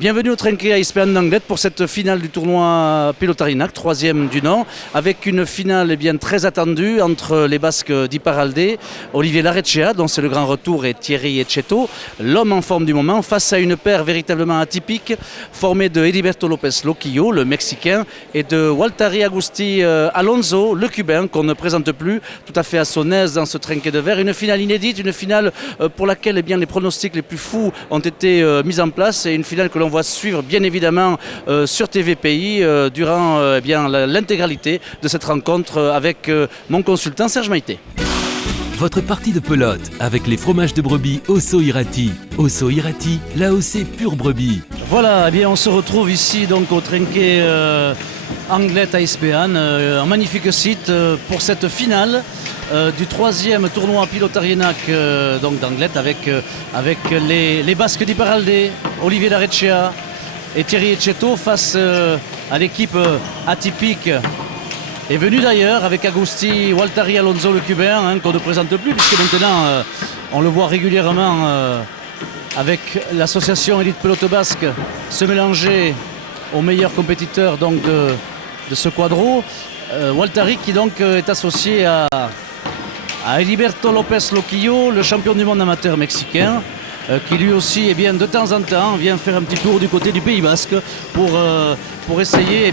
Bienvenue au Trinquet ISPAN d'Anglet pour cette finale du tournoi Pilotarinac, troisième du nom, avec une finale bien très attendue entre les Basques d'Iparralde, Olivier Larrechea, dont c'est le grand retour, et Thierry Etxeto, l'homme en forme du moment, face à une paire véritablement atypique, formée de Heriberto López Loquillo, le Mexicain, et de Waltari Agustí Alonso, le Cubain, qu'on ne présente plus, tout à fait à son aise dans ce Trinquet de verre. Une finale inédite, une finale pour laquelle les pronostics les plus fous ont été mis en place, et une finale que l'on voit suivre bien évidemment sur TVPI durant l'intégralité de cette rencontre avec mon consultant Serge Maïté. Votre partie de pelote avec les fromages de brebis Osso Irati. Osso Irati, l'AOC pure brebis. Voilà, eh bien, on se retrouve ici donc au Trinquet Anglet ISPAN, un magnifique site pour cette finale du troisième tournoi Pilotarinac d'Anglet avec les Basques d'Iparralde, Olivier Larrechea et Thierry Etxeto face à l'équipe atypique est venu d'ailleurs avec Agustí Waltari Alonso, le Cubain, qu'on ne présente plus puisque maintenant on le voit régulièrement avec l'association Élite Pelote Basque se mélanger aux meilleurs compétiteurs donc, de ce quadro. Waltari qui donc est associé à Heriberto López Loquillo, le champion du monde amateur mexicain, qui lui aussi de temps en temps vient faire un petit tour du côté du Pays Basque pour essayer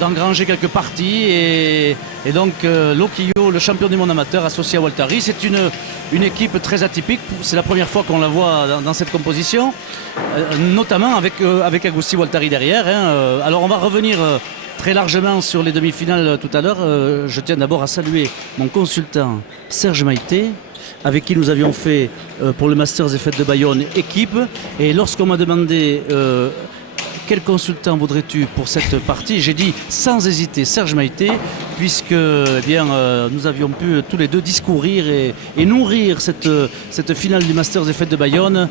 d'engranger quelques parties et donc Loquillo, le champion du monde amateur associé à Waltari. C'est une équipe très atypique, c'est la première fois qu'on la voit dans cette composition, notamment avec Agustí Waltari derrière. Alors on va revenir très largement sur les demi-finales tout à l'heure. Je tiens d'abord à saluer mon consultant Serge Maïté, avec qui nous avions fait pour le Masters des Fêtes de Bayonne équipe. Et lorsqu'on m'a demandé quel consultant voudrais-tu pour cette partie, j'ai dit sans hésiter Serge Maïté, puisque nous avions pu tous les deux discourir et nourrir cette finale du Masters des Fêtes de Bayonne.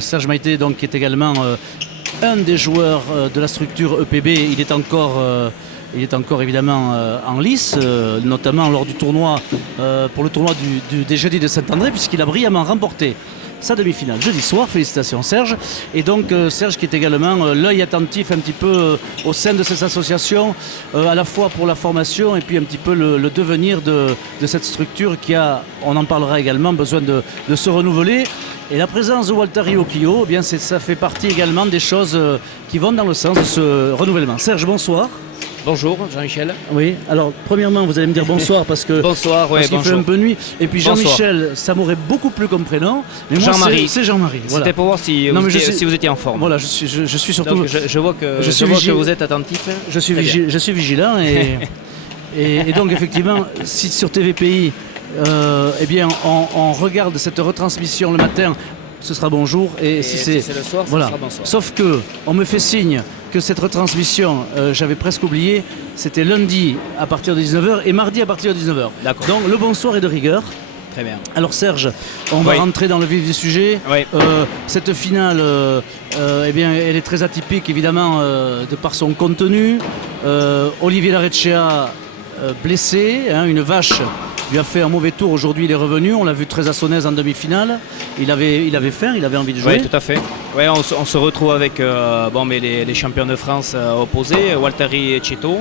Serge Maïté donc, qui est également un des joueurs de la structure EPB. Il est encore évidemment en lice, notamment lors du tournoi, pour le tournoi des Jeudis de Saint-André, puisqu'il a brillamment remporté sa demi-finale jeudi soir. Félicitations Serge. Et donc Serge qui est également l'œil attentif un petit peu au sein de cette association, à la fois pour la formation et puis un petit peu le devenir de cette structure qui a, on en parlera également, besoin de se renouveler. Et la présence de Waltari Loquillo, ça fait partie également des choses qui vont dans le sens de ce renouvellement. Serge, bonsoir. Bonjour Jean-Michel. Oui, alors premièrement vous allez me dire bonsoir parce qu'il fait un peu nuit. Et puis Jean-Michel, ça m'aurait beaucoup plu comme prénom. Mais moi c'est Jean-Marie. Voilà. C'était pour voir si vous étiez en forme. Voilà, je suis surtout... Donc, je vois que vous êtes attentif. Je suis vigilant et donc effectivement, si sur TVPI, on regarde cette retransmission le matin, ce sera bonjour. Et si c'est le soir, voilà. Ce sera bonsoir. Sauf que on me fait signe que cette retransmission, j'avais presque oublié, c'était lundi à partir de 19h et mardi à partir de 19h. D'accord. Donc le bonsoir est de rigueur. Très bien. Alors Serge, on va rentrer dans le vif du sujet. Oui. Cette finale, elle est très atypique évidemment de par son contenu. Olivier Larrechea blessé, une vache lui a fait un mauvais tour. Aujourd'hui il est revenu, on l'a vu très à son aise en demi-finale. Il avait faim, il avait envie de jouer. Oui, tout à fait. Ouais, on se retrouve avec les champions de France opposés, Waltari Etxeto,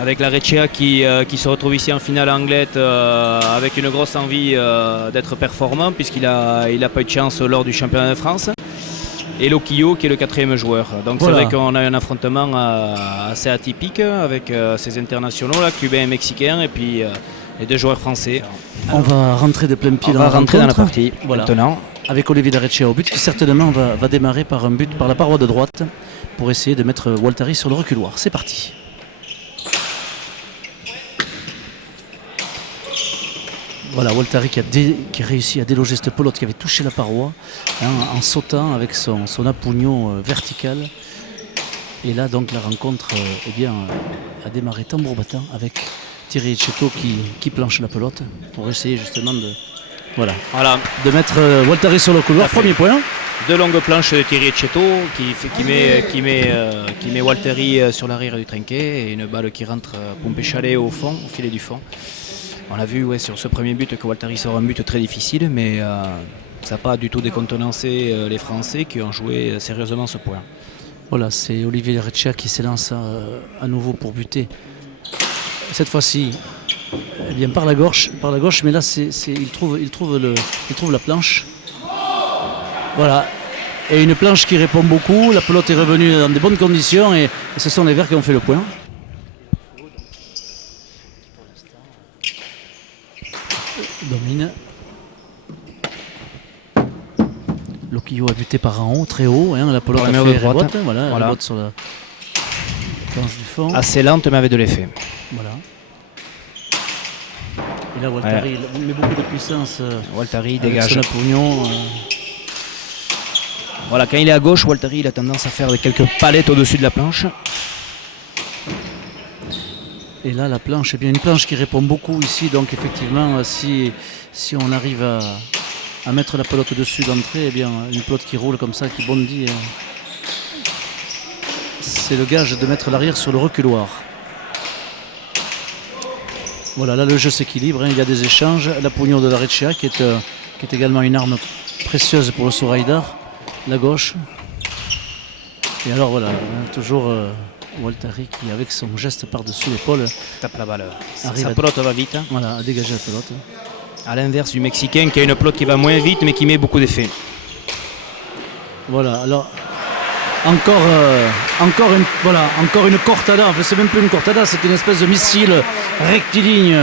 avec Larrechea qui se retrouve ici en finale Anglet avec une grosse envie d'être performant puisqu'il n'a pas eu de chance lors du championnat de France. Et Loquillo qui est le quatrième joueur. Donc voilà. C'est vrai qu'on a un affrontement assez atypique avec ces internationaux, là, cubains et mexicains, et puis les deux joueurs français. On va rentrer de plein pied dans la partie maintenant. Avec Olivier Larrechea au but qui certainement va démarrer par un but par la paroi de droite pour essayer de mettre Waltari sur le reculoir. C'est parti. Voilà, Waltari qui a réussi à déloger cette pelote qui avait touché la paroi en sautant avec son appugno vertical. Et là donc la rencontre a démarré tambour battant avec Thierry Etxeto qui planche la pelote pour essayer justement de mettre Waltari sur le couloir. Premier point. Deux longues planches de Thierry Etxeto qui met Waltari sur l'arrière du trinquet et une balle qui rentre pompée chalet au fond, au filet du fond. On a vu sur ce premier but que Waltari sort un but très difficile, mais Ça n'a pas du tout décontenancé les Français qui ont joué sérieusement ce point. Voilà, c'est Olivier Lareccia qui s'élance à nouveau pour buter. Cette fois-ci, eh bien, par la gauche, mais là il trouve la planche. Voilà. Et une planche qui répond beaucoup, la pelote est revenue dans de bonnes conditions et ce sont les Verts qui ont fait le point. Domine. Loquillo a buté par en haut, très haut, hein, la pelote a fait droite. Voilà. Elle botte sur la planche du fond. Assez lente mais avec de l'effet. Voilà. Et là Waltari met beaucoup de puissance. Waltari dégage. Son pognon. Voilà, quand il est à gauche, Waltari il a tendance à faire quelques palettes au-dessus de la planche. Et là la planche, une planche qui répond beaucoup ici, donc effectivement si on arrive à mettre la pelote dessus d'entrée, eh bien une pelote qui roule comme ça, qui bondit, c'est le gage de mettre l'arrière sur le reculoir. Voilà, là le jeu s'équilibre, il y a des échanges. La pognon de Lareccia qui est également une arme précieuse pour le Soraïdar, la gauche. Et alors voilà, toujours Waltari qui avec son geste par-dessus l'épaule tape la balle. Sa arrive pelote va vite. Voilà, à dégager la pelote. À l'inverse du Mexicain qui a une pelote qui va moins vite mais qui met beaucoup d'effet. Voilà, alors encore une cortada, enfin, c'est même plus une cortada, c'est une espèce de missile rectiligne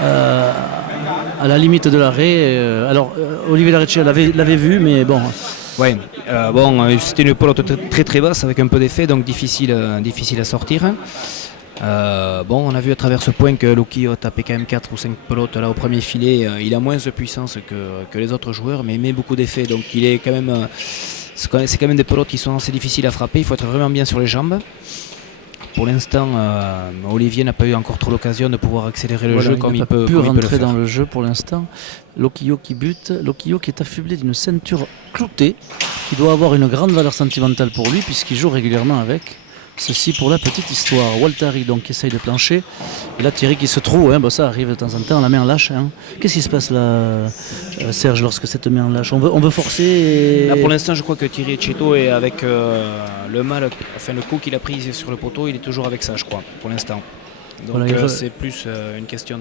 à la limite de l'arrêt. Olivier Lareccia l'avait vu, mais bon. Ouais, c'était une pelote très très basse avec un peu d'effet, donc difficile à sortir. On a vu à travers ce point que Loquillo a tapé quand même 4 ou 5 pelotes là au premier filet. Il a moins de puissance que les autres joueurs, mais il met beaucoup d'effet. Donc il est quand même, c'est quand même des pelotes qui sont assez difficiles à frapper. Il faut être vraiment bien sur les jambes. Pour l'instant, Olivier n'a pas eu encore trop l'occasion de pouvoir accélérer le jeu comme il peut rentrer dans le jeu pour l'instant. Loquillo qui bute, Loquillo qui est affublé d'une ceinture cloutée, qui doit avoir une grande valeur sentimentale pour lui puisqu'il joue régulièrement avec. Ceci pour la petite histoire. Waltari donc qui essaye de plancher. Et là Thierry qui se trouve, ça arrive de temps en temps, la main en lâche. Qu'est-ce qui se passe là, Serge, lorsque cette main en lâche on veut forcer Là pour l'instant je crois que Thierry Cheto est avec le coup qu'il a pris sur le poteau, il est toujours avec ça je crois, pour l'instant. Donc voilà, c'est plus une question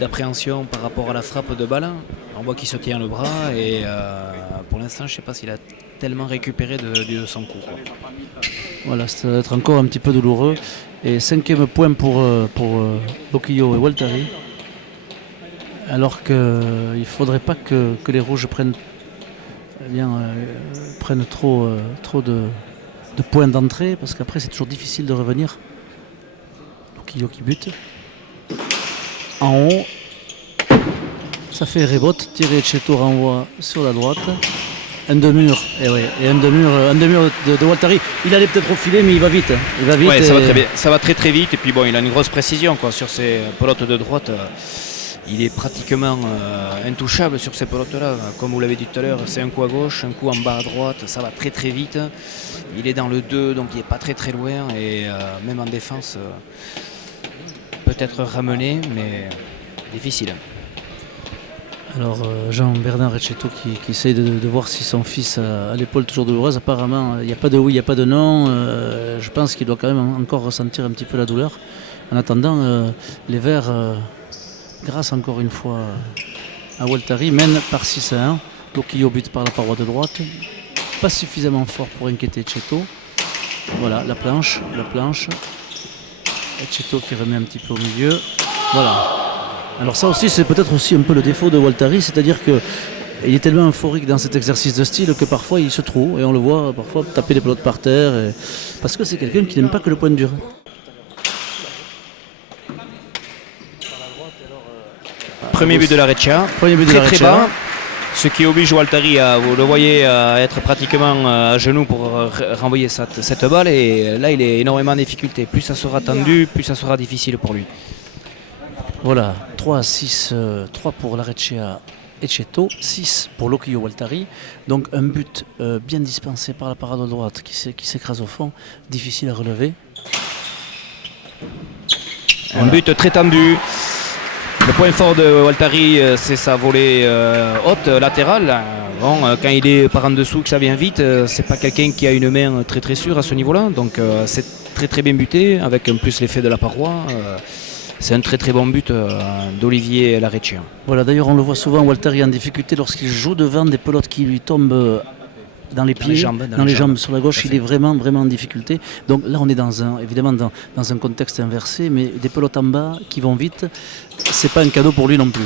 d'appréhension par rapport à la frappe de balle. On voit qu'il se tient le bras et pour l'instant je ne sais pas s'il a tellement récupéré de son coup. Voilà, ça va être encore un petit peu douloureux. Et 5e point pour Loquillo et Waltari. Alors qu'il ne faudrait pas que les rouges prennent trop de points d'entrée, parce qu'après c'est toujours difficile de revenir. Loquillo qui bute. En haut. Ça fait rebote. Thierry Cheto renvoie sur la droite. Un demi-mur, un demi-mur de Waltari. Il allait peut-être au filet, mais il va vite. Ouais, ça va très bien. Ça va très très vite. Et puis il a une grosse précision sur ses pelotes de droite. Il est pratiquement intouchable sur ces pelotes-là. Comme vous l'avez dit tout à l'heure, c'est un coup à gauche, un coup en bas à droite. Ça va très très vite. Il est dans le 2, donc il n'est pas très très loin. Et même en défense, peut-être ramené, mais difficile. Alors Jean-Bernard Recetto qui essaye de voir si son fils a l'épaule toujours douloureuse. Apparemment, il n'y a pas de oui, il n'y a pas de non. Je pense qu'il doit quand même encore ressentir un petit peu la douleur. En attendant, les Verts, grâce encore une fois à Waltari, mènent par 6-1. Loquillo bute par la paroi de droite. Pas suffisamment fort pour inquiéter Cheto. Voilà, la planche. Et Cheto qui remet un petit peu au milieu. Voilà. Alors ça aussi, c'est peut-être aussi un peu le défaut de Waltari, c'est-à-dire qu'il est tellement euphorique dans cet exercice de style que parfois il se trouve et on le voit parfois taper les pelotes par terre, parce que c'est quelqu'un qui n'aime pas que le point dur. Premier but de Lareccia, très bas, ce qui oblige Waltari, vous le voyez, à être pratiquement à genoux pour renvoyer cette balle, et là il est énormément en difficulté. Plus ça sera tendu, plus ça sera difficile pour lui. Voilà, 3-6, 3 pour Lareccia et Cheto, 6 pour Loquillo Waltari. Donc un but bien dispensé par la parade de droite qui s'écrase au fond, difficile à relever. Un but très tendu. Le point fort de Waltari, c'est sa volée haute, latérale. Bon, quand il est par en dessous, que ça vient vite, c'est pas quelqu'un qui a une main très très sûre à ce niveau-là. Donc c'est très très bien buté, avec en plus l'effet de la paroi. C'est un très très bon but d'Olivier Larrechea. Voilà, d'ailleurs on le voit souvent, Waltari en difficulté lorsqu'il joue devant des pelotes qui lui tombent dans les pieds, dans les jambes sur la gauche, il est vraiment en difficulté. Donc là on est évidemment dans un contexte inversé, mais des pelotes en bas qui vont vite, c'est pas un cadeau pour lui non plus.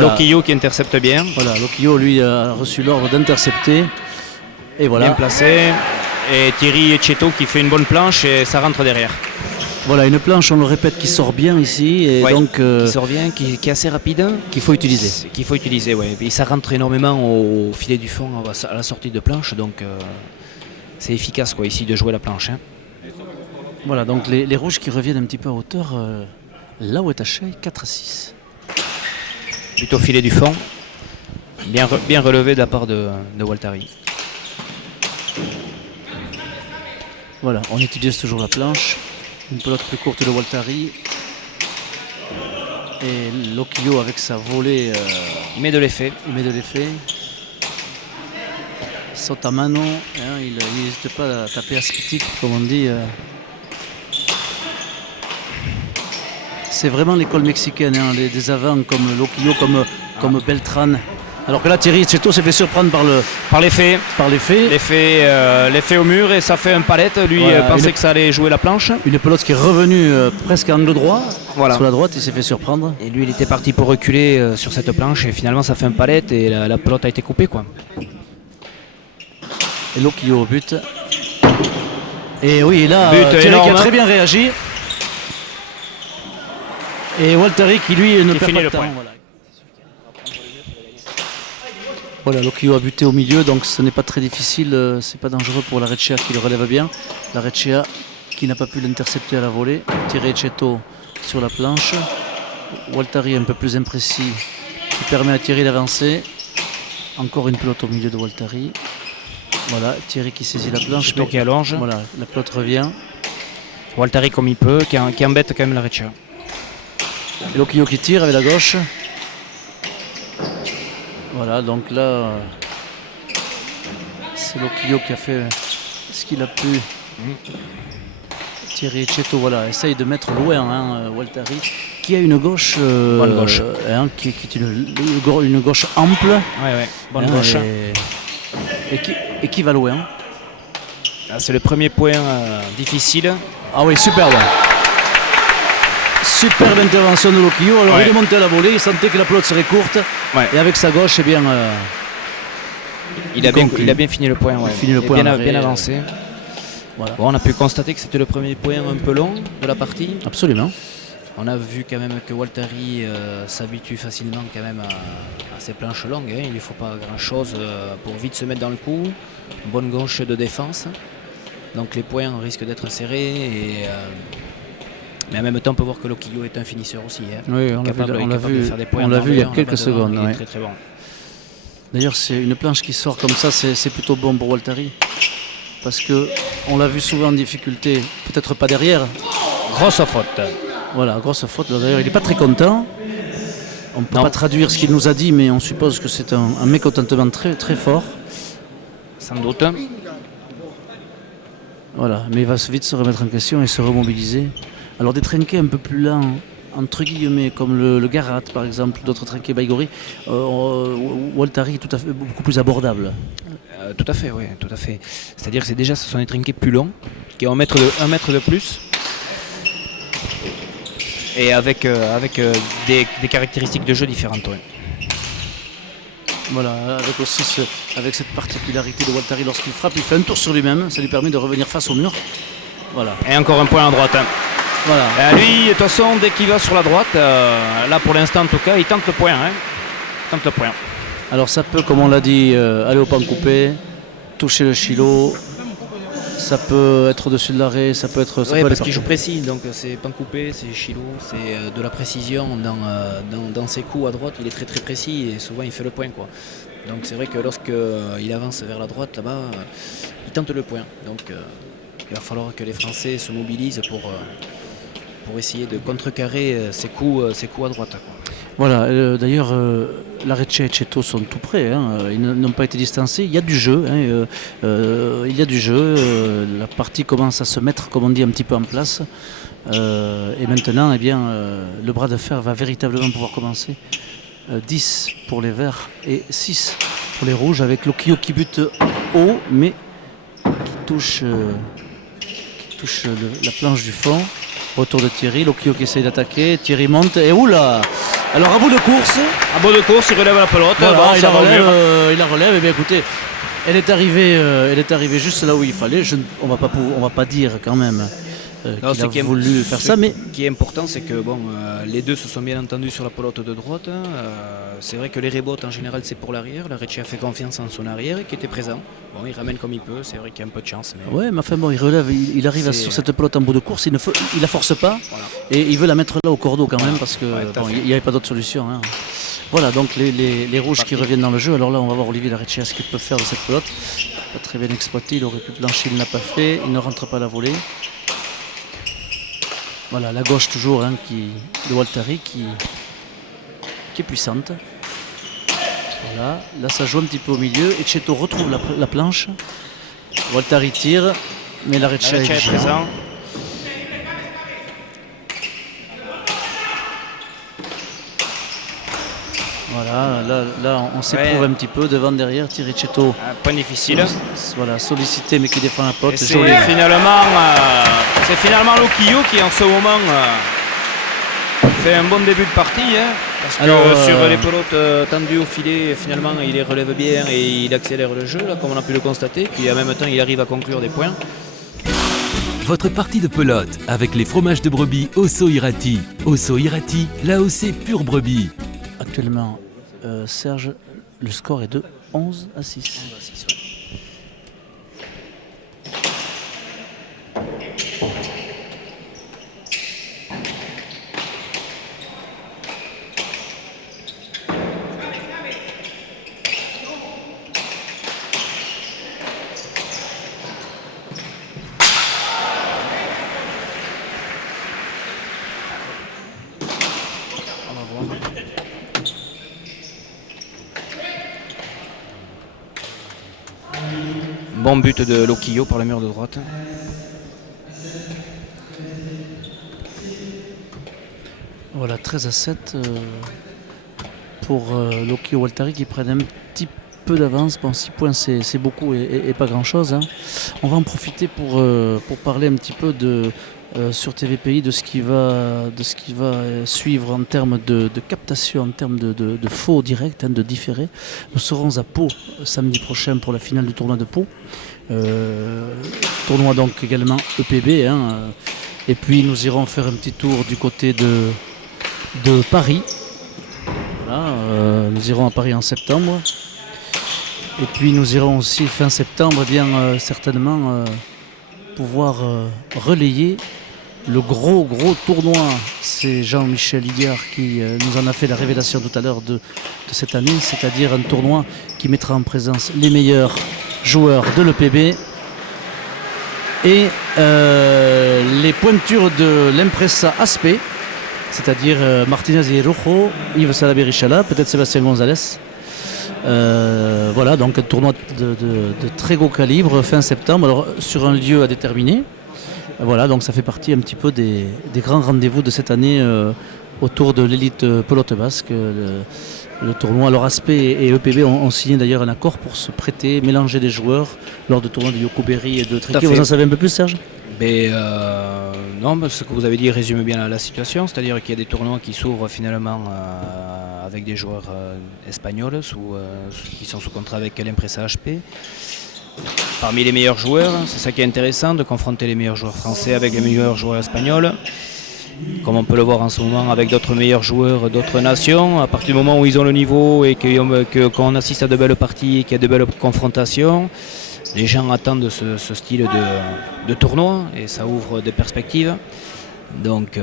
Loquillo qui intercepte bien. Voilà, Loquillo lui a reçu l'ordre d'intercepter. Et voilà. Bien placé. Et Thierry Ecceto qui fait une bonne planche et ça rentre derrière. Voilà, une planche, on le répète, qui sort bien ici, et donc qui sort bien, qui est assez rapide. Qu'il faut utiliser. Qu'il faut utiliser, oui. Et ça rentre énormément au filet du fond à la sortie de planche, donc c'est efficace quoi, ici de jouer la planche. Hein. Voilà, donc les rouges qui reviennent un petit peu à hauteur, là où est Taché, 4-6. But au filet du fond, bien relevé de la part de Waltari. Voilà, on utilise toujours la planche. Une pelote plus courte de Waltari. Et Loquillo avec sa volée. Il met de l'effet. Saute à mano. Hein, il n'hésite pas à taper à splitic, comme on dit. C'est vraiment l'école mexicaine. Hein, des avants comme Loquillo, comme Beltran. Alors que là, Thierry Ecceto s'est fait surprendre par l'effet. L'effet au mur et ça fait un palette. Lui pensait que ça allait jouer la planche. Une pelote qui est revenue presque à angle droit. Voilà. Sur la droite, il s'est fait surprendre. Et lui, il était parti pour reculer sur cette planche et finalement, ça fait un palette et la pelote a été coupée, quoi. Et Loquillo au but. Et oui, là, Thierry qui a très bien réagi. Et Waltari qui lui ne perd pas de temps. Voilà, Loquillo a buté au milieu, donc ce n'est pas très difficile, c'est pas dangereux pour Larrechea qui le relève bien. Larrechea qui n'a pas pu l'intercepter à la volée. Thierry Ecceto sur la planche. Waltari un peu plus imprécis qui permet à Thierry d'avancer. Encore une pelote au milieu de Waltari. Voilà, Thierry qui saisit la planche. Mais qui allonge. Voilà, la pelote revient. Waltari comme il peut, qui embête quand même Larrechea. Loquillo qui tire avec la gauche. Voilà, donc là, c'est Loquillo qui a fait ce qu'il a pu. Thierry Ecceto, voilà, essaye de mettre loin Waltari, qui a une gauche, qui est une gauche ample. Bonne gauche. Et qui va loin. C'est le premier point difficile. Ah oui, superbe. Superbe intervention de Loquillo. Alors il est monté à la volée, il sentait que la pelote serait courte. Et avec sa gauche, eh bien, il a bien fini le point. Bien avancé. Voilà. Bon, on a pu constater que c'était le premier point un peu long de la partie. Absolument. On a vu quand même que Waltari s'habitue facilement quand même à ces planches longues. Hein. Il ne faut pas grand-chose pour vite se mettre dans le coup. Bonne gauche de défense. Donc les points risquent d'être serrés. Mais en même temps, on peut voir que Loquillo est un finisseur aussi. Hein. Oui, on l'a vu il y a quelques secondes. Il est très très bon. D'ailleurs, c'est une planche qui sort comme ça, c'est plutôt bon pour Waltari. Parce qu'on l'a vu souvent en difficulté, peut-être pas derrière. Grosse faute. Voilà, grosse faute. D'ailleurs, il n'est pas très content. On ne peut pas traduire ce qu'il nous a dit, mais on suppose que c'est un mécontentement très, très fort. Sans doute. Voilà, mais il va vite se remettre en question et se remobiliser. Alors des trinquets un peu plus lents, entre guillemets, comme le Garat par exemple, d'autres trinquets Baigori, Waltari est beaucoup plus abordable. Tout à fait, oui, tout à fait. C'est-à-dire que ce sont des trinquets plus longs, qui ont 1 mètre de plus, et avec des caractéristiques de jeu différentes. Ouais. Voilà, avec cette particularité de Waltari, lorsqu'il frappe, il fait un tour sur lui-même, ça lui permet de revenir face au mur. Voilà. Et encore un point à droite. Voilà. Lui, de toute façon, dès qu'il va sur la droite, là pour l'instant en tout cas, il tente le point. Alors ça peut, comme on l'a dit, aller au pan coupé, toucher le chilo, ça peut être au-dessus de l'arrêt, ça peut être... parce qu'il joue précis, donc c'est pan coupé, c'est chilo, c'est de la précision dans ses coups à droite, il est très très précis et souvent il fait le point, quoi. Donc c'est vrai que lorsqu'il avance vers la droite, là-bas, il tente le point. Donc il va falloir que les Français se mobilisent pour essayer de contrecarrer ses coups à droite, quoi. Voilà, d'ailleurs, Larechea et Cheto sont tout près, hein, ils n'ont pas été distancés. Il y a du jeu, hein, il y a du jeu. La partie commence à se mettre, comme on dit, un petit peu en place. Et maintenant, eh bien, le bras de fer va véritablement pouvoir commencer. 10 pour les verts et 6 pour les rouges, avec Loquillo qui bute haut, mais qui touche la planche du fond. Retour de Thierry, Loquillo qui essaye d'attaquer, Thierry monte et oula. Alors à bout de course, Il relève la pelote. voilà, Bon, il, ça la va au relève, mur. il la relève. Et bien écoutez, elle est arrivée juste là où il fallait. On va pas dire quand même Non, qu'il a qui est- voulu faire ça, mais Ce qui est important, c'est que les deux se sont bien entendus sur la pelote de droite. C'est vrai que les rebotes, en général, c'est pour l'arrière. Larechea fait confiance en son arrière, qui était présent. Bon, il ramène comme il peut. C'est vrai qu'il y a un peu de chance. Mais... ouais, mais enfin bon, il relève, il arrive sur cette pelote en bout de course, il la force pas, Voilà. et il veut la mettre là au cordeau quand même, parce que Ouais, tout à bon, fait. il n'y avait pas d'autre solution, hein. Voilà, donc les rouges qui reviennent dans le jeu. Alors là, on va voir Olivier Larechea ce qu'il peut faire de cette pelote. Pas très bien exploité, il aurait pu plancher, il ne l'a pas fait, il ne rentre pas à la volée. Voilà, la gauche toujours, hein, de Waltari qui est puissante. Voilà, là ça joue un petit peu au milieu et Cheto retrouve la planche. Waltari tire, mais Larechea est Larechea est vigilant. présent. Voilà, là on s'éprouve Ouais. un petit peu devant, derrière, Thierry Cheto. Un point difficile. Voilà, sollicité mais qui défend la Et pote. c'est Joli. finalement Loquillo qui en ce moment fait un bon début de partie, hein, parce que Alors, sur les pelotes tendues au filet, finalement il les relève bien et il accélère le jeu, là, comme on a pu le constater, puis en même temps il arrive à conclure des points. Votre partie de pelote avec les fromages de brebis Osso Irati. Osso Irati, l'AOC pure brebis. Actuellement, Serge, le score est de 11-6. On va voir. Bon but de Loquillo par le mur de droite. Voilà, 13-7 pour Loquillo Waltari qui prennent un petit peu d'avance. Bon, 6 points c'est beaucoup et pas grand chose, hein. On va en profiter pour parler un petit peu sur TVPI de ce qui va suivre en termes de captation, en termes de faux direct, hein, de différé. Nous serons à Pau samedi prochain pour la finale du tournoi de Pau. Tournoi donc également EPB, hein, et puis nous irons faire un petit tour du côté de Paris. Voilà, nous irons à Paris en septembre. Et puis nous irons aussi fin septembre, eh bien certainement pouvoir relayer le gros tournoi. C'est Jean-Michel Higuard qui nous en a fait la révélation tout à l'heure de cette année, c'est-à-dire un tournoi qui mettra en présence les meilleurs joueurs de l'EPB et les pointures de l'Impresa Aspect, c'est-à-dire Martinez et Rojo, Yves Salaberichala, peut-être Sébastien Gonzalez. Voilà, donc un tournoi de très gros calibre fin septembre, alors sur un lieu à déterminer. Voilà, donc ça fait partie un petit peu des grands rendez-vous de cette année autour de l'élite pelote basque. Le tournoi, alors Aspect et EPB ont signé d'ailleurs un accord pour se prêter, mélanger des joueurs lors de tournois de Yoko Berry et de Tréquier. Vous en savez un peu plus, Serge? Mais non, ce que vous avez dit résume bien la situation, c'est-à-dire qu'il y a des tournois qui s'ouvrent finalement avec des joueurs espagnols qui sont sous contrat avec l'Impresa HP. Parmi les meilleurs joueurs, c'est ça qui est intéressant, de confronter les meilleurs joueurs français avec les meilleurs joueurs espagnols. Comme on peut le voir en ce moment avec d'autres meilleurs joueurs d'autres nations, à partir du moment où ils ont le niveau et qu'on assiste à de belles parties et qu'il y a de belles confrontations, les gens attendent ce style de tournoi et ça ouvre des perspectives. Donc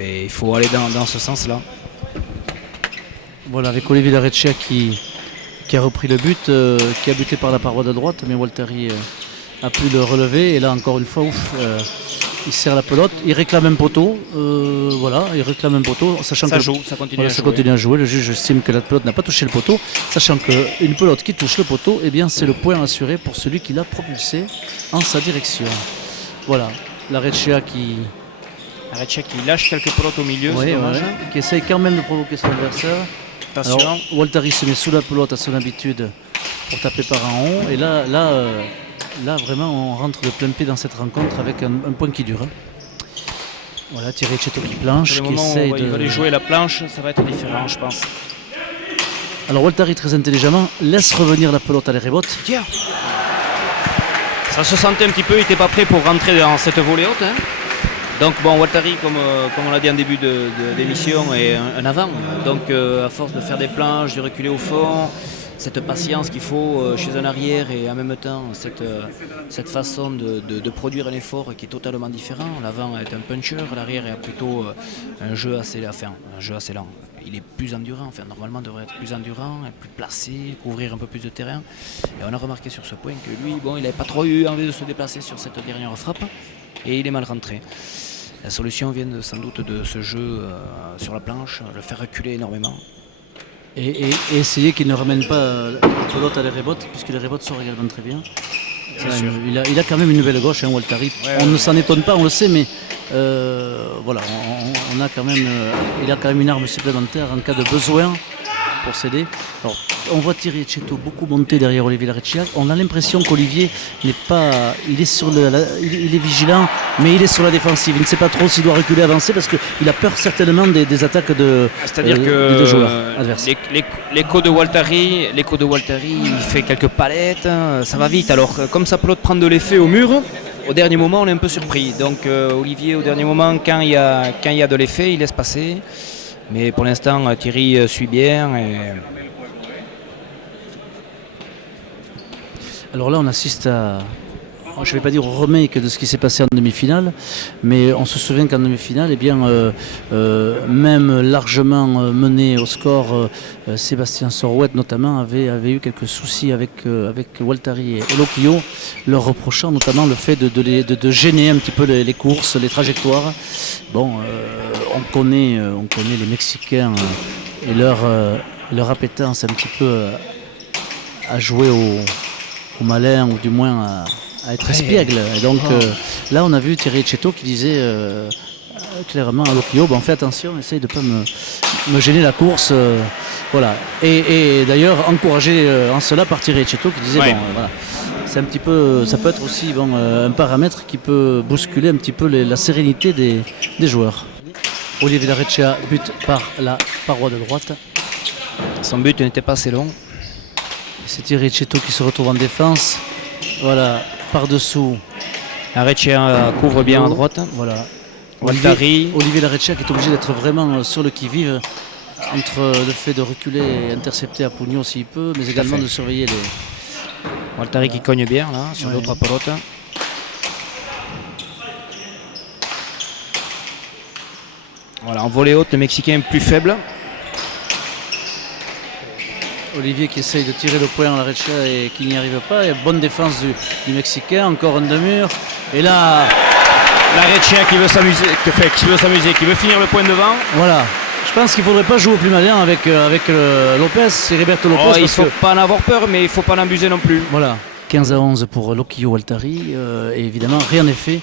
il faut aller dans ce sens-là. Voilà, avec Olivier Larechea qui a repris le but, qui a buté par la paroi de droite, mais Waltari a pu le relever. Et là, encore une fois, il serre la pelote, il réclame un poteau, voilà, il réclame un poteau, sachant Ça que joue, ça continue voilà, à ça jouer. continue à jouer. Le juge estime que la pelote n'a pas touché le poteau, sachant qu'une pelote qui touche le poteau, eh bien c'est le point assuré pour celui qui l'a propulsé en sa direction. Voilà, la Recchia qui, Areccia qui lâche quelques pelotes au milieu, ouais, c'est dommage. ouais, qui essaye quand même de provoquer son adversaire. Attention. Alors, Waltari se met sous la pelote à son habitude pour taper par en haut. Et là, vraiment, on rentre de plein pied dans cette rencontre avec un point qui dure. Voilà, Thierry Chetto qui planche, Le qui moment où essaye il va aller de... jouer la planche, ça va être différent, je pense. Alors Waltari, très intelligemment, laisse revenir la pelote à les rebotes. Tiens. Ça se sentait un petit peu, il n'était pas prêt pour rentrer dans cette volée haute. Hein. Donc bon, Waltari, comme on l'a dit en début d'émission, est un avant. Donc à force de faire des planches, de reculer au fond, cette patience qu'il faut chez un arrière et en même temps cette façon de produire un effort qui est totalement différent. L'avant est un puncher, l'arrière est plutôt un jeu assez lent. Il est plus endurant, enfin normalement devrait être plus endurant, plus placé, couvrir un peu plus de terrain. Et on a remarqué sur ce point que lui, bon, il n'avait pas trop eu envie de se déplacer sur cette dernière frappe et il est mal rentré. La solution vient sans doute de ce jeu sur la planche, le faire reculer énormément. Et essayer qu'il ne ramène pas la pelote à les rebotes, puisque les rebotes sortent également très bien. Sûr. Il a quand même une belle gauche, hein, Waltari. On ne s'en étonne pas, on le sait, mais voilà, on a quand même, il a quand même une arme supplémentaire en cas de besoin pour s'aider. Alors, on voit Thierry Chetto beaucoup monter derrière Olivier Larecchia. On a l'impression qu'Olivier n'est pas, il est vigilant, mais il est sur la défensive. Il ne sait pas trop s'il doit reculer, avancer, parce qu'il a peur certainement des attaques C'est-à-dire des que joueurs adverses. l'écho de Waltari, il fait quelques palettes, hein, ça va vite. Alors comme sa pelote prend de l'effet au mur, au dernier moment on est un peu surpris. Donc Olivier au dernier moment, quand il y a de l'effet, il laisse passer. Mais pour l'instant Thierry suit bien. Alors là, on assiste à, je ne vais pas dire au remake de ce qui s'est passé en demi-finale, mais on se souvient qu'en demi-finale, eh bien, même largement mené au score, Sébastien Sorouet notamment avait eu quelques soucis avec Waltari et Loquillo, leur reprochant notamment le fait de gêner un petit peu les courses, les trajectoires. Bon, on connaît les Mexicains et leur appétence un petit peu à jouer au malin, ou du moins à être espiègle. Et donc là on a vu Thierry Chetto qui disait clairement à Loquillo, fais attention, essaye de ne pas me gêner la course. Voilà. Et d'ailleurs encouragé en cela par Thierry Chetto qui disait voilà. C'est un petit peu, ça peut être aussi un paramètre qui peut bousculer un petit peu la sérénité des joueurs. Olivier Larecchia bute par la paroi de droite. Son but n'était pas assez long. C'est Thierry Chetto qui se retrouve en défense. Voilà, par-dessous. Larecchia couvre bien à droite. Voilà. Waltari. Olivier Larecchia qui est obligé d'être vraiment sur le qui-vive entre le fait de reculer et intercepter à Pugno s'il peut, mais également de surveiller les... Waltari qui cogne bien là sur l'autre pelote. Voilà, en volée haute, le Mexicain plus faible. Olivier qui essaye de tirer le point à Larecchia et qui n'y arrive pas. Il y a bonne défense du Mexicain, encore un demi-mur. Et là, Larecchia qui veut s'amuser, qui veut finir le point devant. Voilà. Je pense qu'il ne faudrait pas jouer au plus malin avec Lopez, Heriberto Lopez. Il ne faut pas en avoir peur, mais il ne faut pas en abuser non plus. Voilà. 15-11 pour Loquillo Waltari. Et évidemment, rien n'est fait.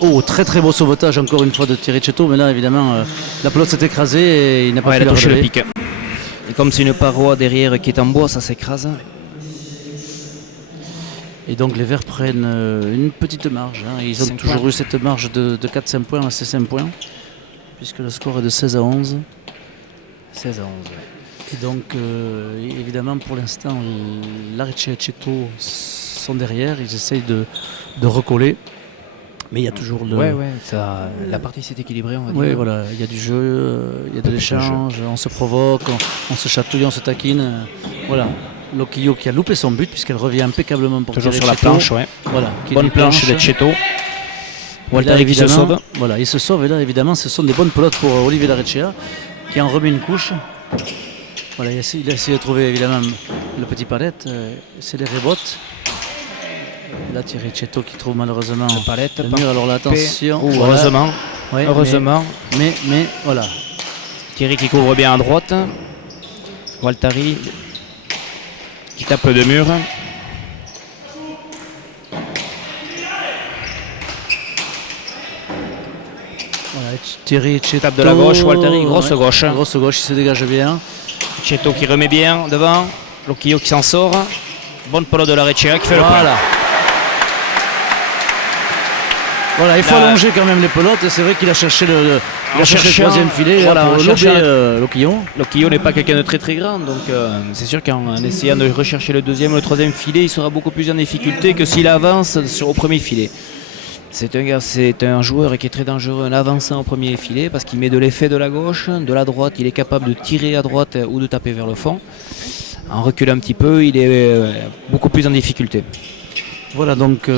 Oh, très très beau sauvetage encore une fois de Thierry Chetto, mais là évidemment la pelote s'est écrasée et il n'a pas pu la toucher le relever. pic. Et comme c'est une paroi derrière qui est en bois, ça s'écrase. Et donc les Verts prennent une petite marge. Ils ont toujours eu cette marge de 4-5 points, c'est 5 points, puisque le score est de 16-11. 16-11. Et donc évidemment pour l'instant, Larecchia et Chetto sont derrière, ils essayent de recoller. Mais il y a toujours la partie s'est équilibrée, on va dire. Oui, voilà, il y a du jeu, il y a de l'échange, on se provoque, on se chatouille, on se taquine. Voilà, Loquillo qui a loupé son but puisqu'elle revient impeccablement pour toujours tirer sur la Chetto. planche, ouais. Voilà, bonne planche de Chetto. Waltari qui se sauve. Voilà, il se sauve et là évidemment ce sont des bonnes pelotes pour Olivier Larecchia qui en remet une couche. Voilà, il a essayé de trouver évidemment le petit palette, c'est les rebotes. Là, Thierry Chetto qui trouve malheureusement Le palette, le mur. Alors là, attention. Oh, Voilà. heureusement. Ouais, Heureusement. Mais voilà. Thierry qui couvre bien à droite. Waltari qui tape le mur. Voilà, Thierry Chetto. Tape de la gauche, Waltari, grosse gauche. Grosse gauche, il se dégage bien. Chetto qui remet bien devant. Loquillo qui s'en sort. Bonne pelote de la Recea qui fait le point. Voilà, il faut Là, allonger quand même les pelotes. C'est vrai qu'il a cherché le troisième filet voilà, pour en lober cherchant- Loquillon. Loquillo n'est pas quelqu'un de très très grand, donc c'est sûr qu'en essayant de rechercher le deuxième ou le troisième filet, il sera beaucoup plus en difficulté que s'il avance au premier filet. C'est un joueur qui est très dangereux en avançant au premier filet parce qu'il met de l'effet de la gauche, de la droite, il est capable de tirer à droite ou de taper vers le fond. En reculant un petit peu, il est beaucoup plus en difficulté. Voilà donc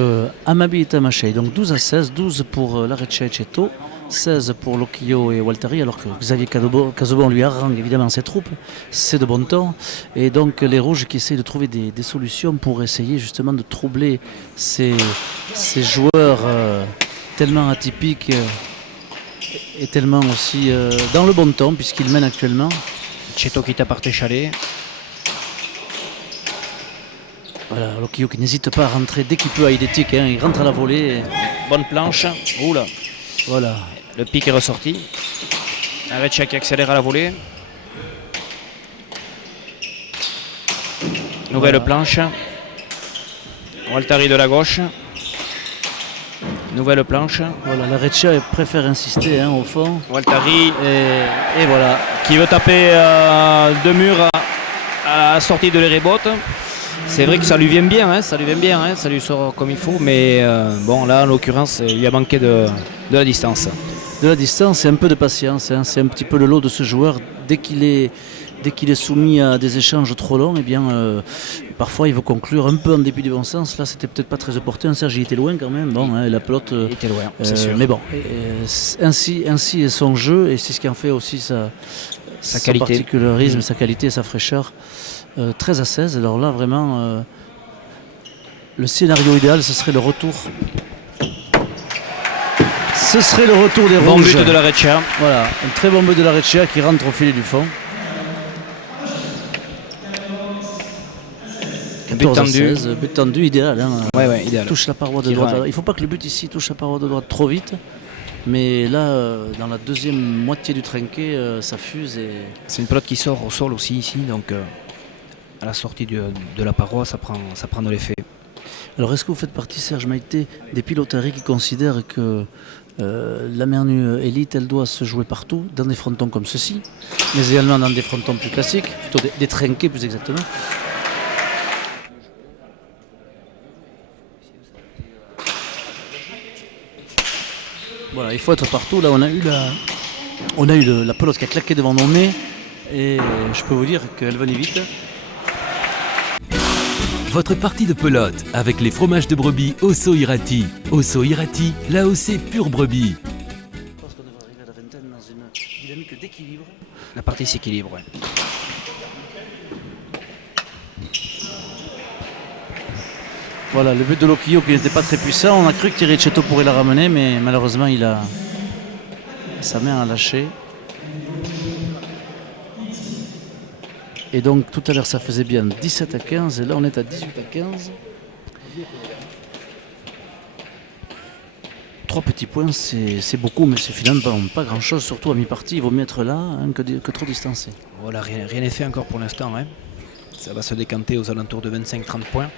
Amabi et Tamashei, donc 12-16, 12 pour Lareccia et Chetto, 16 pour Loquillo et Waltari, alors que Xavier Casobon lui harangue évidemment ses troupes, c'est de bon temps. Et donc les Rouges qui essayent de trouver des solutions pour essayer justement de troubler ces joueurs tellement atypiques et tellement aussi dans le bon temps puisqu'ils mènent actuellement. Chetto qui tape par Téchalet. Voilà, Loquillo qui n'hésite pas à rentrer dès qu'il peut à Idétique, hein, il rentre à la volée. Bonne planche. Oula. Voilà. Le pic est ressorti. Recea qui accélère à la volée. Nouvelle planche. Waltari de la gauche. Nouvelle planche. Voilà, Lareccia préfère insister hein, au fond. Waltari Et voilà. qui veut taper deux murs à la sortie de l'Erébot. C'est vrai que ça lui vient bien, hein, ça lui sort comme il faut, mais bon là en l'occurrence il lui a manqué de la distance. De la distance et un peu de patience, hein. C'est un petit peu le lot de ce joueur. Dès qu'il est soumis à des échanges trop longs, eh bien, parfois il veut conclure un peu en dépit du bon sens. Là c'était peut-être pas très opportun, Serge il était loin quand même, bon, hein, la pelote, Il était loin, c'est sûr. mais bon, ainsi est son jeu et c'est ce qui en fait aussi sa qualité. son particularisme, sa qualité et sa fraîcheur. 13-16, alors là vraiment le scénario idéal ce serait le retour. Ce serait le retour des Bon Rouges. but de la Recea. Voilà, un très bon but de la Recea qui rentre au filet du fond. But tendu. 16, but tendu idéal. Hein. Ouais, idéal. Touche la paroi de Qui droite. va- Alors, il ne faut pas que le but ici touche la paroi de droite trop vite. Mais là, dans la deuxième moitié du trinquet, ça fuse. C'est une pelote qui sort au sol aussi ici, donc à la sortie de la paroi ça prend de l'effet. Alors est-ce que vous faites partie, Serge Maïté, des pilotaries qui considèrent que la Mernu Elite, elle doit se jouer partout, dans des frontons comme ceci, mais également dans des frontons plus classiques, plutôt des trinquets plus exactement. Voilà, il faut être partout. Là, on a eu la pelote qui a claqué devant nos nez et je peux vous dire qu'elle venait vite. Votre partie de pelote avec les fromages de brebis Osso Irati. Osso Irati, l'AOC pure brebis. Je pense qu'on devrait arriver à la vingtaine dans une dynamique d'équilibre. La partie s'équilibre. Ouais. Voilà, le but de Loquillo qui n'était pas très puissant. On a cru que Thierry Chetto pourrait la ramener, mais malheureusement, sa main a lâché. Et donc, tout à l'heure, ça faisait bien 17-15. Et là, on est à 18-15. 3 petits points, c'est beaucoup, mais c'est finalement pas grand-chose. Surtout à mi-partie, il vaut mieux être là hein, que trop distancé. Voilà, rien n'est fait encore pour l'instant. Hein. Ça va se décanter aux alentours de 25-30 points.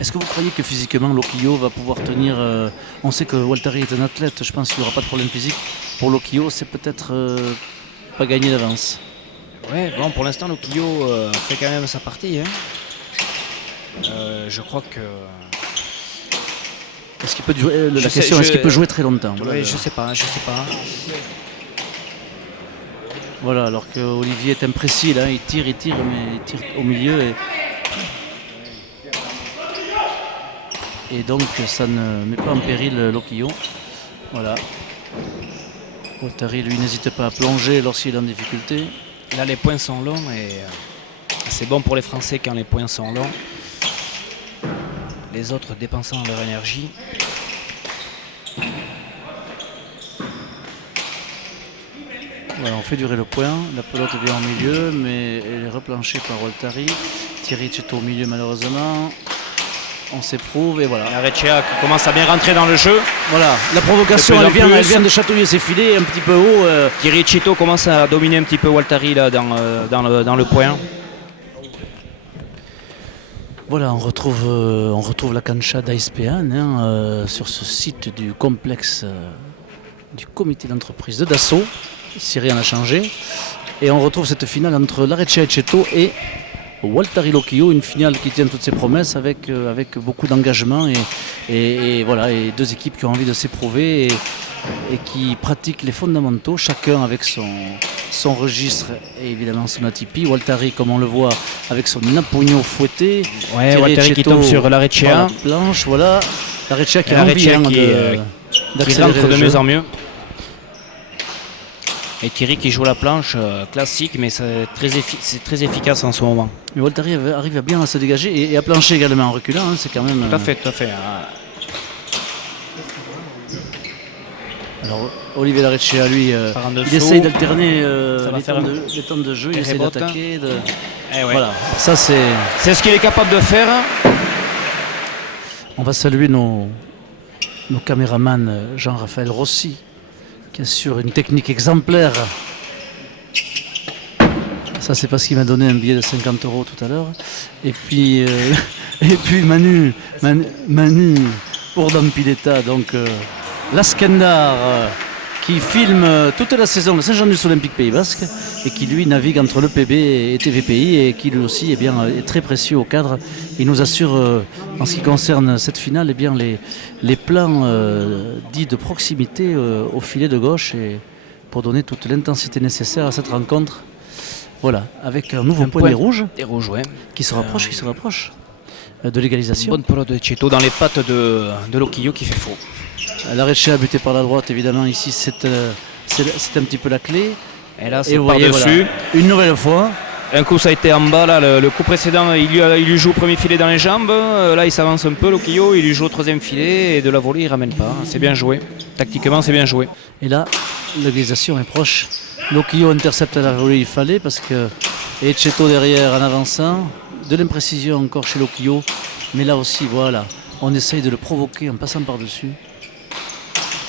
Est-ce que vous croyez que physiquement Loquillo va pouvoir tenir on sait que Waltari est un athlète, je pense qu'il n'y aura pas de problème physique. Pour Loquillo, c'est peut-être pas gagné d'avance. Ouais, bon, pour l'instant, Loquillo fait quand même sa partie. Hein. Je crois que. Est-ce qu'il peut jouer la question, est-ce qu'il peut jouer très longtemps? Voilà, je sais pas. Voilà, alors que Olivier est imprécis là, il tire, mais il tire au milieu et donc ça ne met pas en péril Loquillo. Voilà. Waltari lui n'hésite pas à plonger lorsqu'il est en difficulté. Là, les points sont longs et c'est bon pour les Français quand les points sont longs. les autres dépensant leur énergie. Voilà, on fait durer le point. La pelote vient au milieu, mais elle est replanchée par Waltari. Thierry Chetto au milieu, malheureusement. On s'éprouve et voilà. La Recea qui commence à bien rentrer dans le jeu. Voilà, la provocation, De plus en elle plus. vient de chatouiller ses filets un petit peu haut. Thierry Chetto commence à dominer un petit peu Waltari là, dans le point. Voilà, on retrouve la cancha d'Aispean sur ce site du complexe du comité d'entreprise de Dassault, si rien n'a changé. Et on retrouve cette finale entre Lareccia et Chetto et Waltari Lochio, une finale qui tient toutes ses promesses avec beaucoup d'engagement et voilà, et deux équipes qui ont envie de s'éprouver et qui pratiquent les fondamentaux, chacun avec son registre et évidemment son atipi. Waltari, comme on le voit, avec son napugno fouetté. Ouais, Thierry Waltari qui Chetto tombe sur la Recea. par la planche, voilà. La Recea qui Et a la envie Recea qui d'accélérer rentre le de jeu. mieux en mieux. Et Thierry qui joue la planche classique, mais c'est très efficace en ce moment. Mais Waltari arrive à bien se dégager et à plancher également en reculant, hein, c'est quand même... Tout à fait, tout à fait. Alors Olivier Lareccia, lui, Par en il dessous. essaye d'alterner va faire les temps de jeu, il des essaye rebotes. d'attaquer. Eh ouais. Voilà, ça c'est... C'est ce qu'il est capable de faire. On va saluer nos caméramans Jean-Raphaël Rossi, qui assure une technique exemplaire. Ça c'est parce qu'il m'a donné un billet de 50 € tout à l'heure. Et puis, Manu Urdampileta, donc l'Askendar, qui filme toute la saison le Saint-Jean-de-Luz Olympique Pays Basque et qui lui navigue entre le PB et TVPI et qui lui aussi est très précieux au cadre. Il nous assure en ce qui concerne cette finale les plans dits de proximité au filet de gauche et pour donner toute l'intensité nécessaire à cette rencontre. Voilà, avec un nouveau poignet rouge Des rouges, ouais. qui se rapproche de l'égalisation. Bonne pelote de Chetto dans les pattes de Lochio qui fait faux. L'arrêt buté par la droite, évidemment, ici c'est un petit peu la clé. Et là, Et c'est vous voyez, par-dessus. voilà, une nouvelle fois. Un coup, ça a été en bas. Là, le coup précédent, il lui joue au premier filet dans les jambes. Là, il s'avance un peu, Lochio. Il lui joue au troisième filet. Et de la volée, il ne ramène pas. C'est bien joué. Tactiquement, c'est bien joué. Et là, l'égalisation est proche. Lochio intercepte la volée, il fallait, parce que. Et Chetto derrière en avançant. De l'imprécision encore chez Lochio. Mais là aussi, voilà, on essaye de le provoquer en passant par-dessus.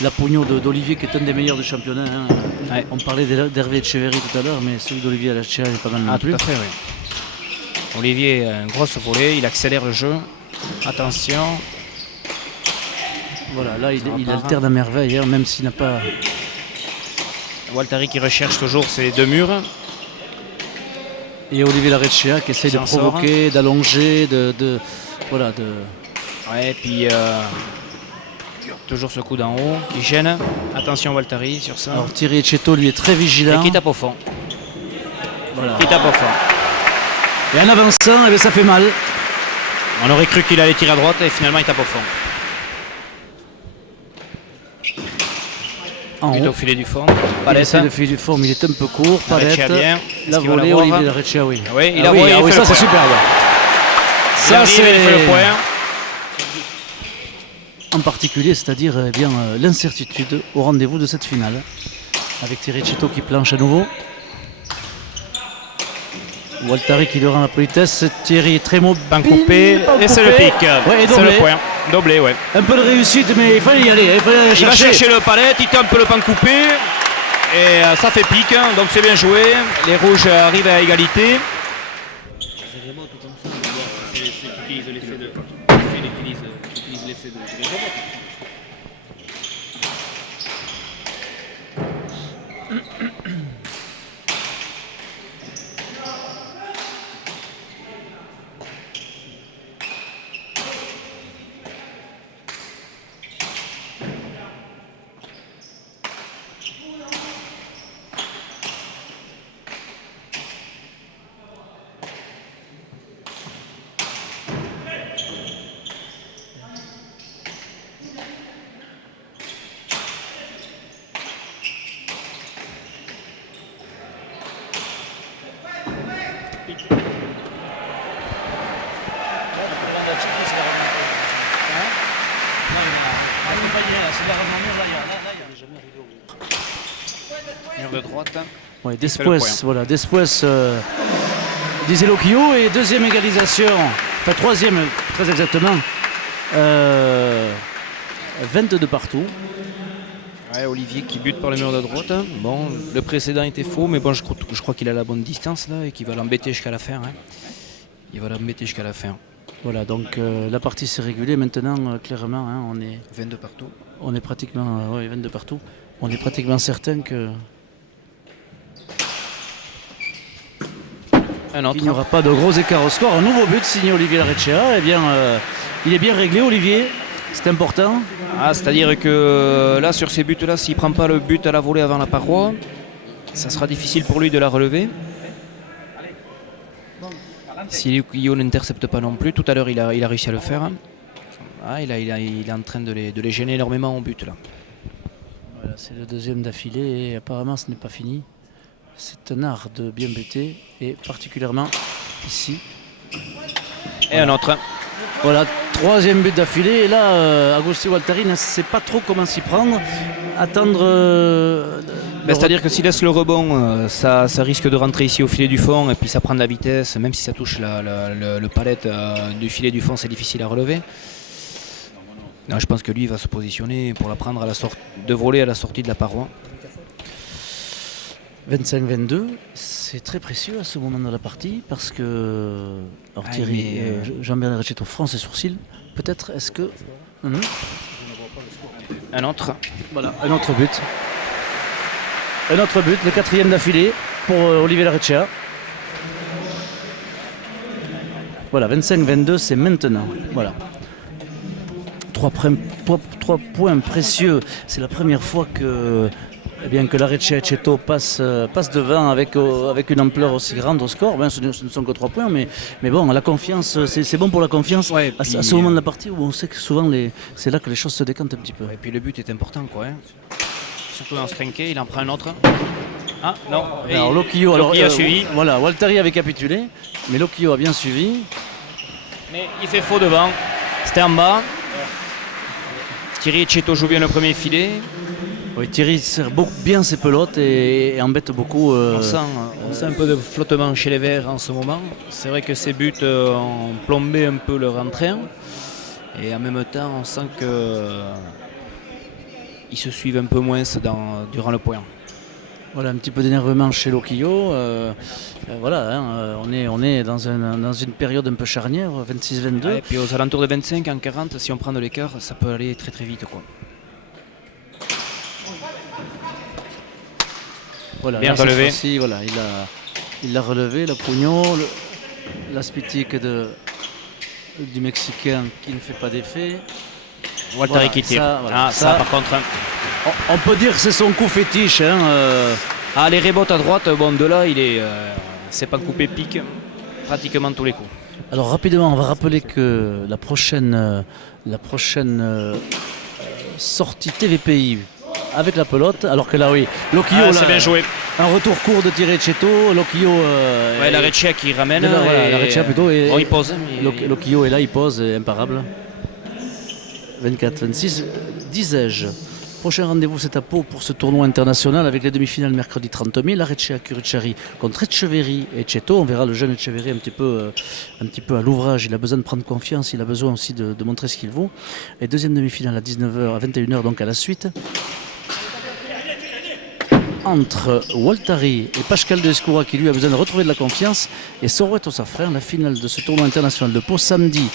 La pogno d'Olivier qui est un des meilleurs du championnat. Hein. Ouais. On parlait d'Hervé Echeverry tout à l'heure, mais celui d'Olivier Lareccia est pas mal non Tout plus. à fait, oui. Olivier a une grosse volée. Il accélère le jeu. Attention. Voilà, là il repart. alterne à merveille, hein, même s'il n'a pas... Waltari qui recherche toujours ses deux murs. Et Olivier Lareccia qui essaye de S'en sort. provoquer, d'allonger, voilà, Ouais, et puis toujours ce coup d'en haut qui gêne. Attention Waltari sur ça. Alors Thierry Chetto lui est très vigilant. Et qui tape au fond. Voilà. Qui tape au fond. Et en avançant, eh bien, ça fait mal. On aurait cru qu'il allait tirer à droite et finalement il tape au fond. En Plutôt haut. au filet du fond. Il Palette. essaie de filer du fond, mais il est un peu court. Lareccia Palette. bien. La Est-ce qu'il va volée, l'avoir Olivier Lareccia, oui. Oui, il Ah a oui, volé, ah il oui, fait ça le c'est point. superbe. Il Ça arrive, il fait le point. En particulier, c'est-à-dire l'incertitude au rendez-vous de cette finale. Avec Thierry Chetto qui planche à nouveau. Waltari qui lui rend la politesse. Thierry très mobile. Pan coupé et c'est le pic. Ouais, et c'est doublé. le point. Doublé, ouais. Un peu de réussite, mais il fallait y aller. Il fallait aller Il va chercher le palette, il tape le pan coupé et ça fait pique, hein, donc c'est bien joué. Les rouges arrivent à égalité. Mur de droite. Ouais, fait le point. voilà, Después disait Loquillo et deuxième égalisation, enfin troisième très exactement, 22 partout. Ouais, Olivier qui bute par le mur de droite. Bon, le précédent était faux, mais bon, je crois qu'il a la bonne distance là et qu'il va l'embêter jusqu'à la fin. Hein. Il va l'embêter jusqu'à la fin. Voilà, donc la partie s'est régulée maintenant, clairement, hein, 22 partout. on est pratiquement, 22 partout, on est pratiquement certain que Un autre. qu'il n'y aura pas de gros écarts au score. Un nouveau but signé Olivier Larrechea. Eh bien, il est bien réglé, Olivier. C'est important. Ah, c'est-à-dire que là, sur ces buts-là, s'il ne prend pas le but à la volée avant la paroi, ça sera difficile pour lui de la relever. Si Loquillo n'intercepte pas non plus, tout à l'heure il a réussi à le faire. Ah, il est en train de les gêner énormément au but là. Voilà, c'est le deuxième d'affilée et apparemment ce n'est pas fini. C'est un art de bien buter et particulièrement ici. Et un autre. Voilà, troisième but d'affilée et là, Agostino Waltari ne sait pas trop comment s'y prendre. Attendre. C'est-à-dire que s'il laisse le rebond, ça risque de rentrer ici au filet du fond et puis ça prend de la vitesse, même si ça touche le palette du filet du fond, c'est difficile à relever. Non, je pense que lui il va se positionner pour la prendre de voler à la sortie de la paroi. 25-22, c'est très précieux à ce moment de la partie parce que. Alors Thierry, Jean-Bernard Rechetto fronce ses sourcils. Peut-être, est-ce que. Un autre. Voilà, un autre but. Un autre but, le quatrième d'affilée pour Olivier Larrechea. Voilà, 25-22, c'est maintenant. Voilà. Trois points précieux. C'est la première fois que, que Larrechea et Chetto passent devant avec une ampleur aussi grande au score. Ce ne sont que 3 points, mais bon, la confiance, c'est bon pour la confiance Ouais, à ce moment de la partie où on sait que souvent c'est là que les choses se décantent un petit peu. Et puis le but est important, quoi. Hein. Surtout dans ce trinquet, il en prend un autre. Ah non. Alors Loquillo a suivi. Voilà, Waltari avait capitulé, mais Loquillo a bien suivi. Mais il fait faux devant. C'était en bas. Thierry et Chetto jouent bien le premier filet. Oui, Thierry sert bien ses pelotes et embête beaucoup. On sent un peu de flottement chez les Verts en ce moment. C'est vrai que ces buts ont plombé un peu leur entrain. Et en même temps, on sent qu'ils se suivent un peu moins durant le point. Voilà, un petit peu d'énervement chez Loquillo. Voilà, on est dans une période un peu charnière, 26-22. Ouais, et puis aux alentours de 25, en 40, si on prend de l'écart, ça peut aller très très vite, quoi. Voilà, bien là, relevé. Voilà, il l'a relevé, le pugno, l'aspitique du Mexicain qui ne fait pas d'effet. Waltari qui tire. Ça par contre. On peut dire que c'est son coup fétiche. Ah, les rebotes à droite, bon, de là, c'est pas coupé pique pratiquement tous les coups. Alors rapidement, on va rappeler que la prochaine sortie TVPI avec la pelote, alors que là oui, Loquillo, c'est bien joué. Un retour court de Thierry Chetto, Loquillo. Larrechea qui ramène. Larrechea plutôt. Bon, il pose. Loquillo est là, il pose, imparable. 24-26, disais-je. Prochain rendez-vous, c'est à Pau pour ce tournoi international avec les demi-finales mercredi 30 mai. Larrechea Curicciari contre Etcheverry et Chetto. On verra le jeune Etcheverry un petit peu à l'ouvrage. Il a besoin de prendre confiance, il a besoin aussi de montrer ce qu'il vaut. Et deuxième demi-finale à 19h, à 21h, donc à la suite. Entre Waltari et Pascal de Escoura qui lui a besoin de retrouver de la confiance et Sorueto Safran, la finale de ce tournoi international de Pau samedi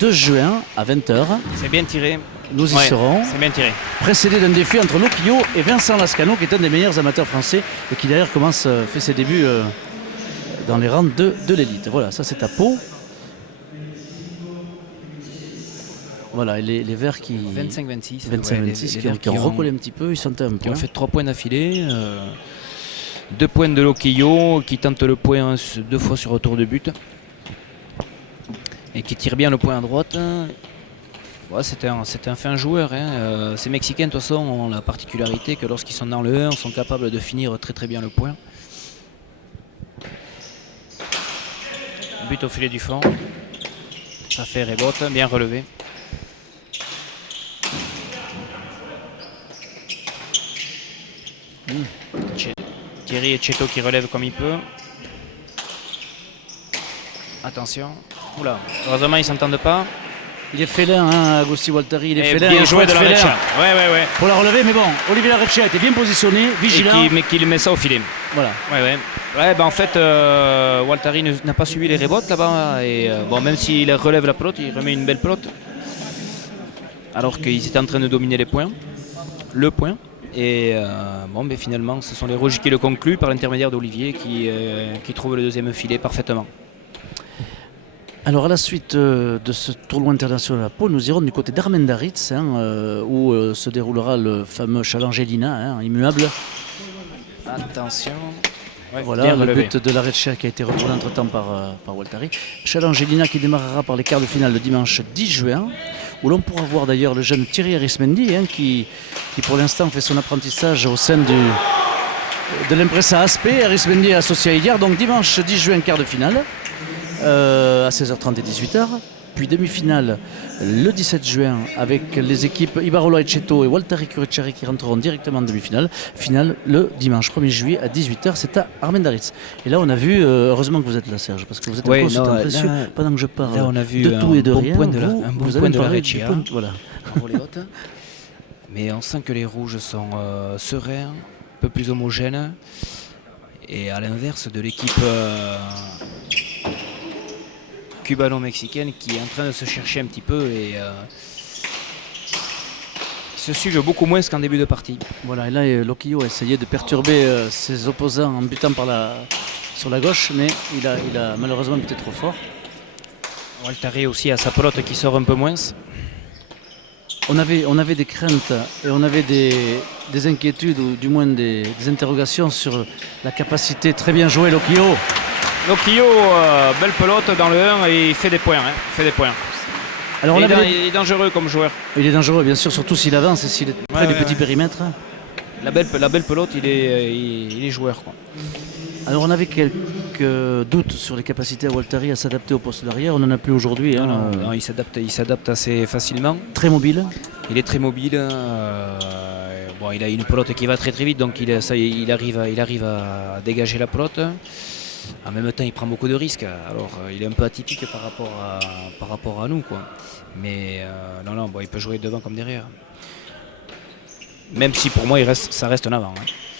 2 juin à 20h. C'est bien tiré. Nous y serons. C'est bien tiré. Précédé d'un défi entre Loquillo et Vincent Lascano qui est un des meilleurs amateurs français et qui d'ailleurs fait ses débuts dans les rangs de l'élite. Voilà, ça c'est à Pau. Voilà, et les Verts qui. 25-26. 25-26 qui ont recollé un petit peu, ils sont un point. Qui ont fait 3 points d'affilée. 2 points de Loquillo qui tente le point 2 fois sur retour de but. Et qui tire bien le point à droite. Ouais, c'était un fin joueur. Hein. Ces Mexicains, de toute façon, ont la particularité que lorsqu'ils sont dans le 1, sont capables de finir très très bien le point. But au filet du fond. Ça fait rebote, bien relevé. Thierry et Cheto qui relèvent comme il peut. Attention. Oula, heureusement ils ne s'entendent pas. Il est félin, hein, Agustin Waltari, il est Et félin. bien il joué faut de être la félin Reccia. Ouais. pour la relever, mais bon, Olivier Lareccia était bien positionné, vigilant. Mais qui met ça au filet. Voilà. Ouais, en fait, Waltari n'a pas suivi les rebotes là-bas. Et bon, même s'il relève la pelote, il remet une belle pelote. Alors qu'ils étaient en train de dominer les points. Le point. Et mais finalement, ce sont les Rouges qui le concluent par l'intermédiaire d'Olivier qui trouve le deuxième filet parfaitement. Alors à la suite de ce tournoi international à Pau, nous irons du côté d'Armendaritz, où se déroulera le fameux challenge Elina, immuable. Attention. Ouais, Voilà le but de la Reccia qui a été retourné entre-temps par Waltari. Challenge Elina qui démarrera par les quarts de finale le dimanche 10 juin, où l'on pourra voir d'ailleurs le jeune Thierry Arismendi, qui pour l'instant fait son apprentissage au sein de l'Impresa Aspect. Arismendi est associé à Iliar, donc dimanche 10 juin, quart de finale. À 16h30 et 18h, puis demi-finale le 17 juin avec les équipes Ibarola Etxeto et Waltari Curicciari qui rentreront directement en demi-finale. Finale le dimanche 1er juillet à 18h, c'est à Armendaritz. Et là on a vu, heureusement que vous êtes là Serge, parce que vous êtes un consultant précieux. Pendant que je parle là, on a vu de tout et de rien, un bon point de la Reccia. Voilà. Mais on sent que les Rouges sont sereins, un peu plus homogènes. Et à l'inverse de l'équipe cubano-mexicaine qui est en train de se chercher un petit peu et se suivent beaucoup moins qu'en début de partie. Voilà, et là Loquillo a essayé de perturber ses opposants en butant sur la gauche, mais il a malheureusement buté trop fort. Waltari aussi a sa pelote qui sort un peu moins. On avait des craintes et on avait des inquiétudes, ou du moins des interrogations sur la capacité très bien jouée Loquillo. Loquillo, belle pelote dans le 1 et il fait des points. Alors il est dangereux comme joueur. Il est dangereux bien sûr, surtout s'il avance et s'il est près du petit périmètre. La belle pelote, il est joueur, quoi. Alors on avait quelques doutes sur les capacités à Waltari à s'adapter au poste d'arrière, on n'en a plus aujourd'hui. Non, il s'adapte assez facilement. Très mobile. Il est très mobile. Il a une pelote qui va très très vite, donc il arrive à dégager la pelote. En même temps, il prend beaucoup de risques. Alors, il est un peu atypique par rapport à nous, quoi. Mais il peut jouer devant comme derrière. Même si pour moi, ça reste en avant.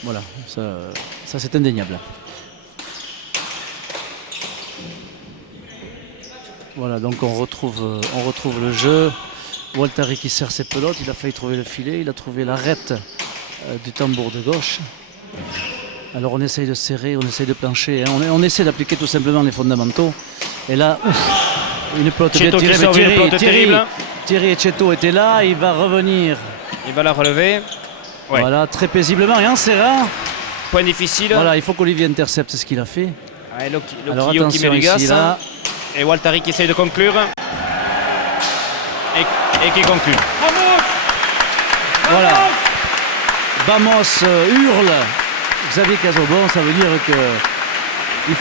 Voilà, ça c'est indéniable. Voilà, donc on retrouve le jeu. Waltari qui serre ses pelotes, il a failli trouver le filet, il a trouvé l'arête du tambour de gauche. Alors on essaye de serrer, on essaye de plancher, on essaie d'appliquer tout simplement les fondamentaux. Et là, une pelote bien tirée. Thierry Etxeto était là, il va revenir. Il va la relever. Ouais. Voilà, très paisiblement et en serrant. Point difficile. Voilà, il faut qu'Olivier intercepte ce qu'il a fait. Ouais, alors attention qui met le gaz. Ici, là. Et Waltari qui essaye de conclure. Et qui conclut. Voilà. Bamos hurle. Xavier Casobon, ça veut dire qu'il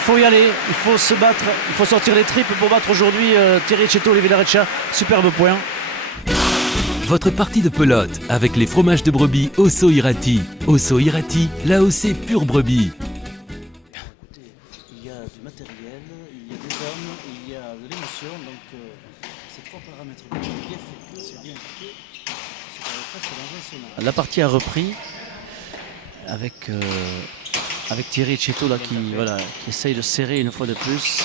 faut y aller, il faut se battre, il faut sortir les tripes pour battre aujourd'hui Thierry Etxeto, Olivier Lareccia. Superbe point. Votre partie de pelote avec les fromages de brebis Osso Irati. Osso Irati, l'AOC pure brebis. Écoutez, il y a du matériel, il y a des hommes, il y a de l'émotion, donc ces trois paramètres bien fait, c'est bien fait. La partie a repris avec Thierry Etxeto là, qui essaye de serrer une fois de plus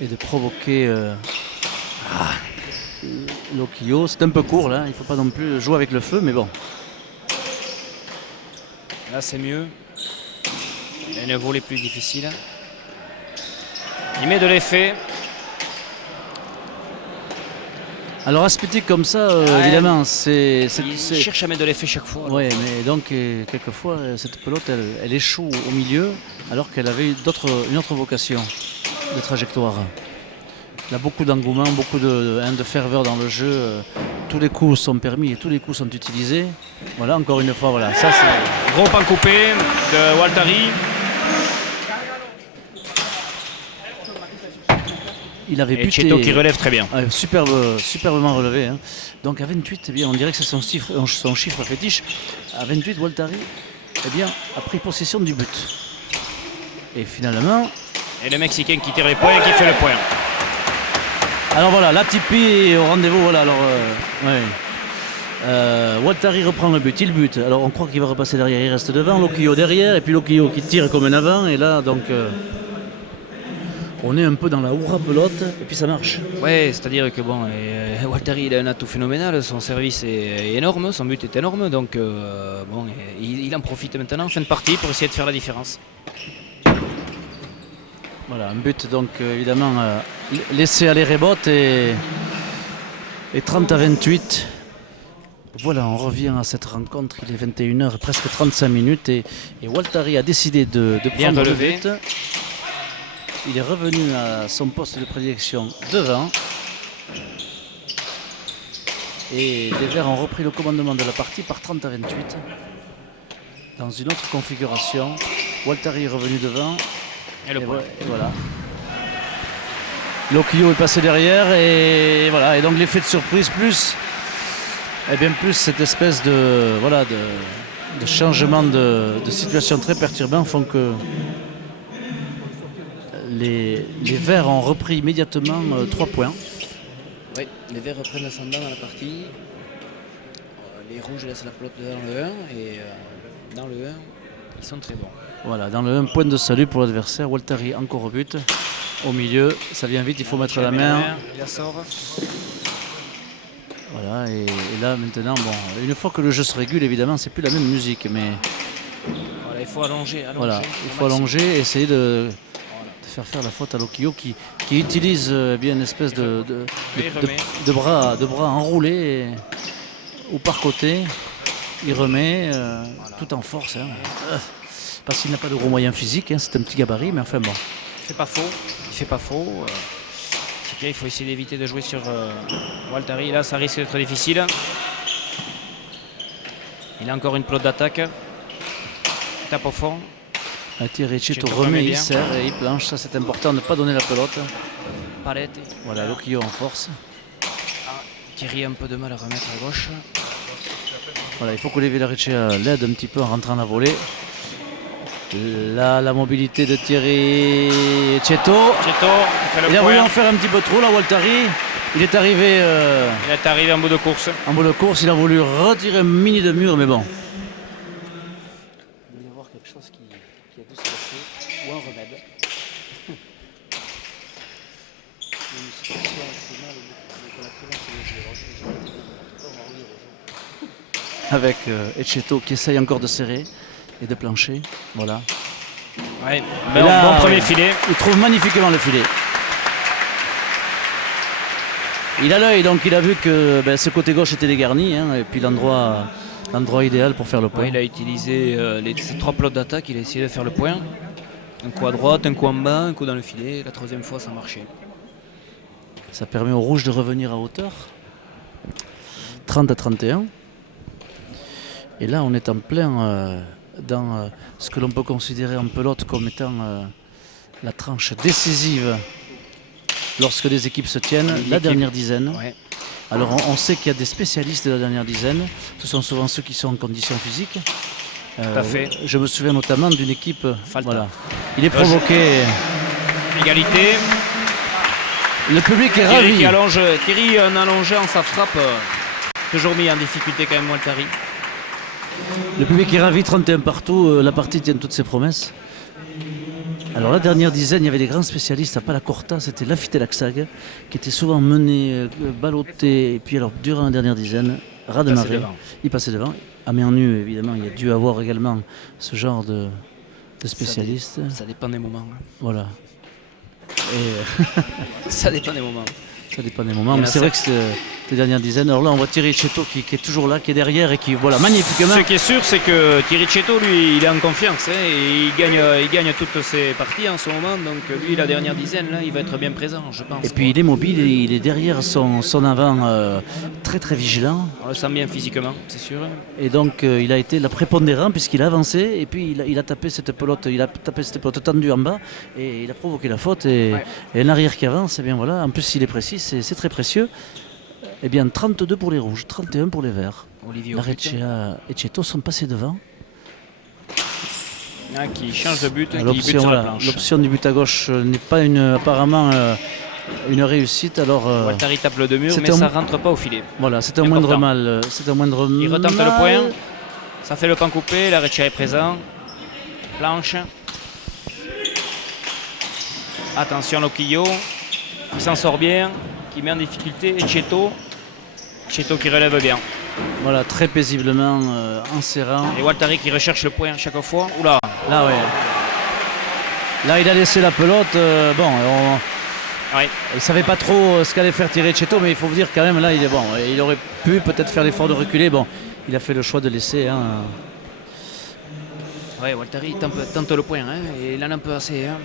et de provoquer Loquillo. C'est un peu court là, il ne faut pas non plus jouer avec le feu, mais bon. Là c'est mieux. Il y a une volée plus difficile. Il met de l'effet. Alors aspétique comme ça, évidemment, il cherche à mettre de l'effet chaque fois. Oui, mais donc quelquefois cette pelote elle échoue au milieu alors qu'elle avait une autre vocation de trajectoire. Il y a beaucoup d'engouement, beaucoup de ferveur dans le jeu. Tous les coups sont permis et tous les coups sont utilisés. Voilà, encore une fois, voilà. Ça, c'est... Gros pan coupé de Waltari. il avait Et buté. Cheto qui relève très bien. Superbement relevé. Hein. Donc à 28, eh bien, on dirait que c'est son chiffre fétiche. À 28, Waltari a pris possession du but. Et finalement... Et le Mexicain qui tire les points et qui fait le point. Alors voilà, la Tipeee au rendez-vous. Voilà, alors, Waltari reprend le but, il bute. Alors on croit qu'il va repasser derrière, il reste devant. Loquillo derrière, et puis Loquillo qui tire comme un avant. Et là, donc, on est un peu dans la hurrah pelote, et puis ça marche. Ouais, c'est-à-dire que bon, Waltari il a un atout phénoménal, son service est énorme, son but est énorme, donc bon, il en profite maintenant en fin de partie pour essayer de faire la différence. Voilà, un but donc évidemment laissé aller Rebotte et 30-28. Voilà, on revient à cette rencontre, il est 21h, presque 35 minutes et Waltari a décidé de Bien prendre le relevé. but. Il est revenu à son poste de prédilection devant. Et les Verts ont repris le commandement de la partie par 30-28. Dans une autre configuration, Waltari est revenu devant. Et le point. Et voilà. Loquillo est passé derrière et voilà. Et donc l'effet de surprise plus cette espèce de changement de situation très perturbant font que les Verts ont repris immédiatement 3 points. Oui, les Verts reprennent l'ascendant dans la partie. Les Rouges laissent la pelote dans le 1 et dans le 1, ils sont très bons. Voilà, dans le 1 point de salut pour l'adversaire. Waltari encore au but. Au milieu, ça vient vite, il faut mettre la main. Il la sort. Voilà, et là maintenant, bon, une fois que le jeu se régule, évidemment, c'est plus la même musique, mais Voilà, il faut allonger. voilà, il faut allonger et essayer de faire la faute à Loquillo qui utilise bien une espèce de bras enroulés ou par côté. Il remet tout en force. Hein. Parce qu'il n'a pas de gros moyens physiques, hein, c'est un petit gabarit, mais enfin bon. Il fait pas faux. C'est qu'il faut essayer d'éviter de jouer sur Waltari. Là, ça risque d'être difficile. Il a encore une pelote d'attaque. Tape au fond. Thierry Cheto Cheto remet, remet il bien. serre et il planche. Ça, c'est important de ne pas donner la pelote. Palette. Voilà, Loquillo en force. Thierry a un peu de mal à remettre à gauche. Voilà, il faut que Villaricea l'aide un petit peu en rentrant la volée. Là, la mobilité de Thierry Cheto. Cheto fait le Il a voulu point. en faire un petit peu trop, là, Waltari. Il est arrivé Il est arrivé en bout de course. en bout de course. Il a voulu retirer un mini de mur, mais bon. Il va y avoir quelque chose qui a dû se passer, ou un remède. Une situation finale avec Etcheto qui essaye encore de serrer et de plancher. Voilà. Ouais. Et Bon, là, bon premier ouais, filet. il trouve magnifiquement le filet. Il a l'œil, donc il a vu que ce côté gauche était dégarni, hein, et puis l'endroit idéal pour faire le point. Ouais, il a utilisé ces 3 pelotes d'attaque. Il a essayé de faire le point. Un coup à droite, un coup en bas, un coup dans le filet. La 3e fois, ça marchait. Ça permet aux Rouges de revenir à hauteur. 30-31. Et là, on est en plein dans ce que l'on peut considérer en pelote comme étant la tranche décisive lorsque les équipes se tiennent, la dernière dizaine. Ouais. Alors, on sait qu'il y a des spécialistes de la dernière dizaine. Ce sont souvent ceux qui sont en condition physique. Tout à fait. Je me souviens notamment d'une équipe. Falta. Voilà. Il est provoqué. Égalité. Le public est Thierry ravi. qui allonge. Thierry, un allongé en sa frappe. Toujours mis en difficulté quand même Waltari. Le public est ravi, 31 partout, la partie tient toutes ses promesses. Alors la dernière dizaine, il y avait des grands spécialistes à Palacorta, c'était Lafitte et Laxag, qui étaient souvent menés, ballottés, et puis alors durant la dernière dizaine, ras de marée, il passait devant. À main nue, évidemment, il y a dû avoir également ce genre de spécialistes. Ça dépend des moments. Voilà. Et, Ça dépend des moments. ça dépend des moments, Il y en mais a c'est vrai que des dernières dizaines. Alors là, on voit Thierry Chetto qui est toujours là, qui est derrière et qui, voilà, magnifiquement. Ce qui est sûr, c'est que Thierry Chetto, lui, il est en confiance. Hein, et il gagne toutes ses parties en ce moment. Donc lui, la dernière dizaine, là, il va être bien présent, je pense. Et puis il est mobile, il est derrière son avant très très vigilant. On le sent bien physiquement, c'est sûr. Et donc il a été la prépondérant puisqu'il a avancé et puis il a tapé cette pelote, tendue en bas et il a provoqué la faute et un arrière qui avance, et bien voilà, en plus il est précis, c'est très précieux. Eh bien 32 pour les rouges, 31 pour les verts. Olivier Larrechea et Chetto sont passés devant. Qui change de but, qui L'option, bute sur la voilà, planche. l'option du but à gauche n'est pas apparemment une réussite. Alors Waltari tape le mur, c'est mais un- ça rentre pas au filet. voilà, c'est un Important. moindre mal. C'est un moindre Il mal. retente le point, ça fait le pan coupé, Larrechea est présent. Planche. Attention Loquillo, qui s'en sort bien, qui met en difficulté. Et Chetto qui relève bien. Voilà, très paisiblement, en serrant. Et Waltari qui recherche le point à chaque fois. Oula, Là, ouais. Là, il a laissé la pelote. ouais. Il ne savait pas trop ce qu'allait faire Thierry Chetto, mais il faut vous dire quand même, là, il est bon. Il aurait pu peut-être faire l'effort de reculer. Bon, il a fait le choix de laisser. Hein. Ouais, Waltari tente le point, hein, et il en a un peu assez. Hein.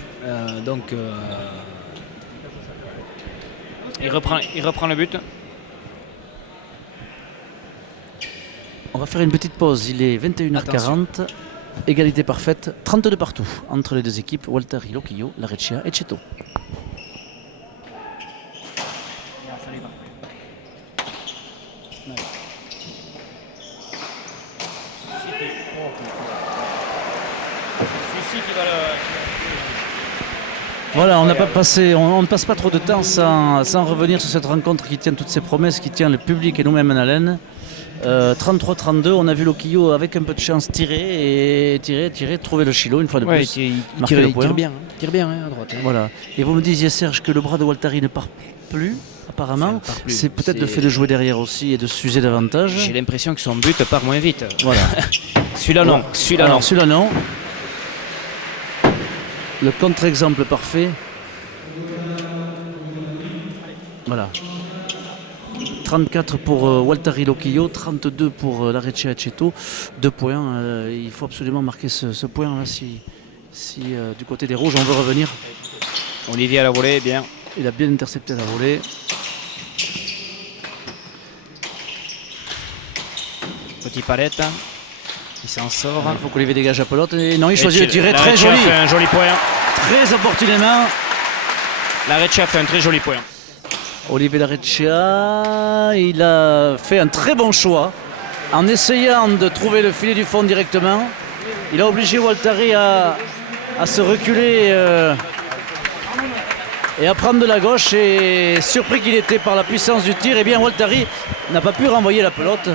Il reprend le but. On va faire une petite pause. Il est 21h40. Égalité parfaite. 32 partout entre les deux équipes. Waltari, Loquillo, Larrechea et Chetto. Voilà, on n'a pas passé, on ne passe pas trop de temps sans revenir sur cette rencontre qui tient toutes ses promesses, qui tient le public et nous-mêmes en haleine. 33-32, on a vu Loquillo avec un peu de chance tirer, trouver le chilo une fois de plus. Il marquer le point. tire bien hein, à droite. Hein. Voilà. Et vous me disiez, Serge, que le bras de Waltari ne part plus, apparemment. Enfin, part plus. C'est peut-être le C'est- fait de jouer derrière aussi et de s'user davantage. J'ai l'impression que son but part moins vite. Voilà. Celui-là non. Celui-là Alors, non. celui-là non. Le contre-exemple parfait. Voilà. 34 pour Waltari Loquillo, 32 pour Larrechea et Chetto. 2 points. Il faut absolument marquer ce point-là si du côté des rouges on veut revenir. Olivier à la volée, bien. Il a bien intercepté la volée. Petit palette. Il s'en sort. Il faut qu'Olivier dégage la pelote. Et non, il Et choisit de tirer. Très Larrechea joli. fait un joli point. Très opportunément. Larrechea fait un très joli point. Olivier Larrechea, il a fait un très bon choix en essayant de trouver le filet du fond directement. Il a obligé Waltari à se reculer et à prendre de la gauche. Et surpris qu'il était par la puissance du tir, et bien Waltari n'a pas pu renvoyer la pelote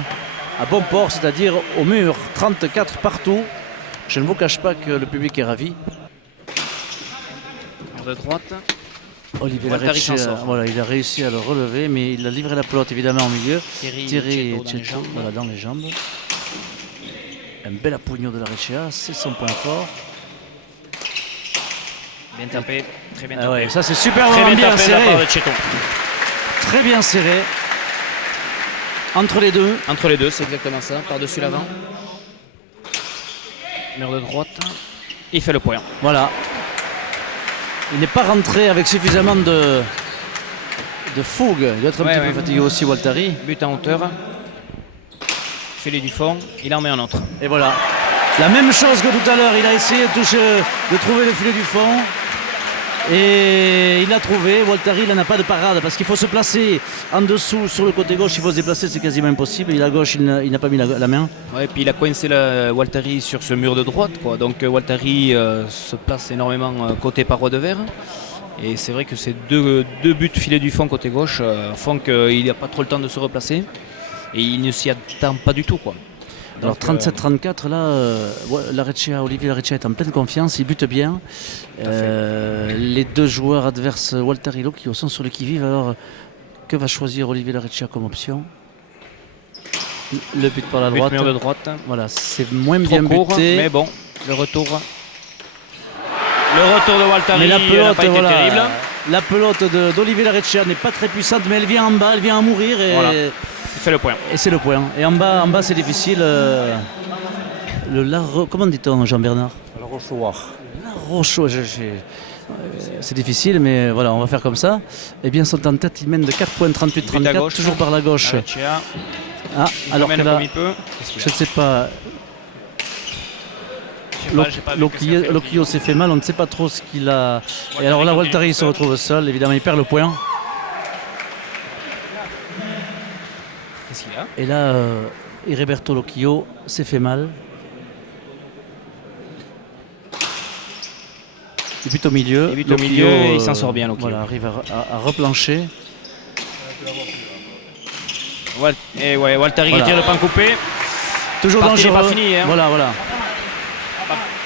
à bon port, c'est-à-dire au mur. 34 partout. Je ne vous cache pas que le public est ravi. De droite. Olivier Waltari s'en Larrechea, sort. voilà, il a réussi à le relever, mais il a livré la pelote évidemment au milieu. Thierry Thierry Chetto dans les Chetto, jambes. voilà, dans les jambes. Un bel appognon de Larrechea, c'est son point fort. Bien tapé. Très bien Ah tapé. ouais, ça c'est super Très bien bien tapé de la part serré, de Chetto. très bien serré. Entre les deux, Entre les deux, c'est exactement ça. Par-dessus l'avant. Mur de droite. Il fait le point. voilà. Il n'est pas rentré avec suffisamment de fougue. Il doit être un Ouais, petit ouais. peu fatigué aussi, Waltari. But en hauteur. Filet du fond. Il en met un autre. Et voilà. La même chose que tout à l'heure, il a essayé de trouver le filet du fond. Et il l'a trouvé. Waltari, il n'en a pas de parade parce qu'il faut se placer en dessous sur le côté gauche. Il faut se déplacer, c'est quasiment impossible. Il est à gauche, il n'a pas mis la main. Ouais, puis il a coincé Waltari sur ce mur de droite, quoi. Donc Waltari se place énormément côté paroi de verre. Et c'est vrai que ces deux buts filet du fond côté gauche font qu'il n'a pas trop le temps de se replacer. Et il ne s'y attend pas du tout, quoi. Alors Donc, 37-34, là, Olivier Larrechea est en pleine confiance, il bute bien. Les deux joueurs adverses, Waltari et Loquillo, sont sur le qui-vive. Alors, que va choisir Olivier Larrechea comme option? Le but par la but droite. mur de droite. Voilà, c'est moins Trop bien court, buté. mais bon, le retour. Le retour de Waltari Mais la n'a pelote, pas été voilà, terrible. La pelote d'Olivier Larrechea n'est pas très puissante, mais elle vient en bas, elle vient à mourir. Et, Voilà. Il fait le point. et c'est le point. Et en bas c'est difficile. Comment dit-on, Jean-Bernard? Le Rochoir. Rochaud, c'est difficile, mais voilà, on va faire comme ça. Eh bien, ils sont en tête, ils mènent de 4 points, But à 38-34, gauche, toujours par la gauche. Larrechea, Ah, il alors promène que là, comme il peut. je ne sais pas, J'ai pas vu que ça a fait Loquio s'est fait mal, on ne sait pas trop ce qu'il a. Et alors là, Waltari se retrouve seul, évidemment, il perd le point. Qu'est-ce qu'il a? Et là, Heriberto Loquio s'est fait mal. Il bute au milieu. Il bute au milieu et il s'en sort bien, Loquio. Voilà, arrive à replancher. Et ouais, Waltari Voilà. qui tire le pan coupé. Toujours Partie n'est dangereux. pas finie, hein. Voilà.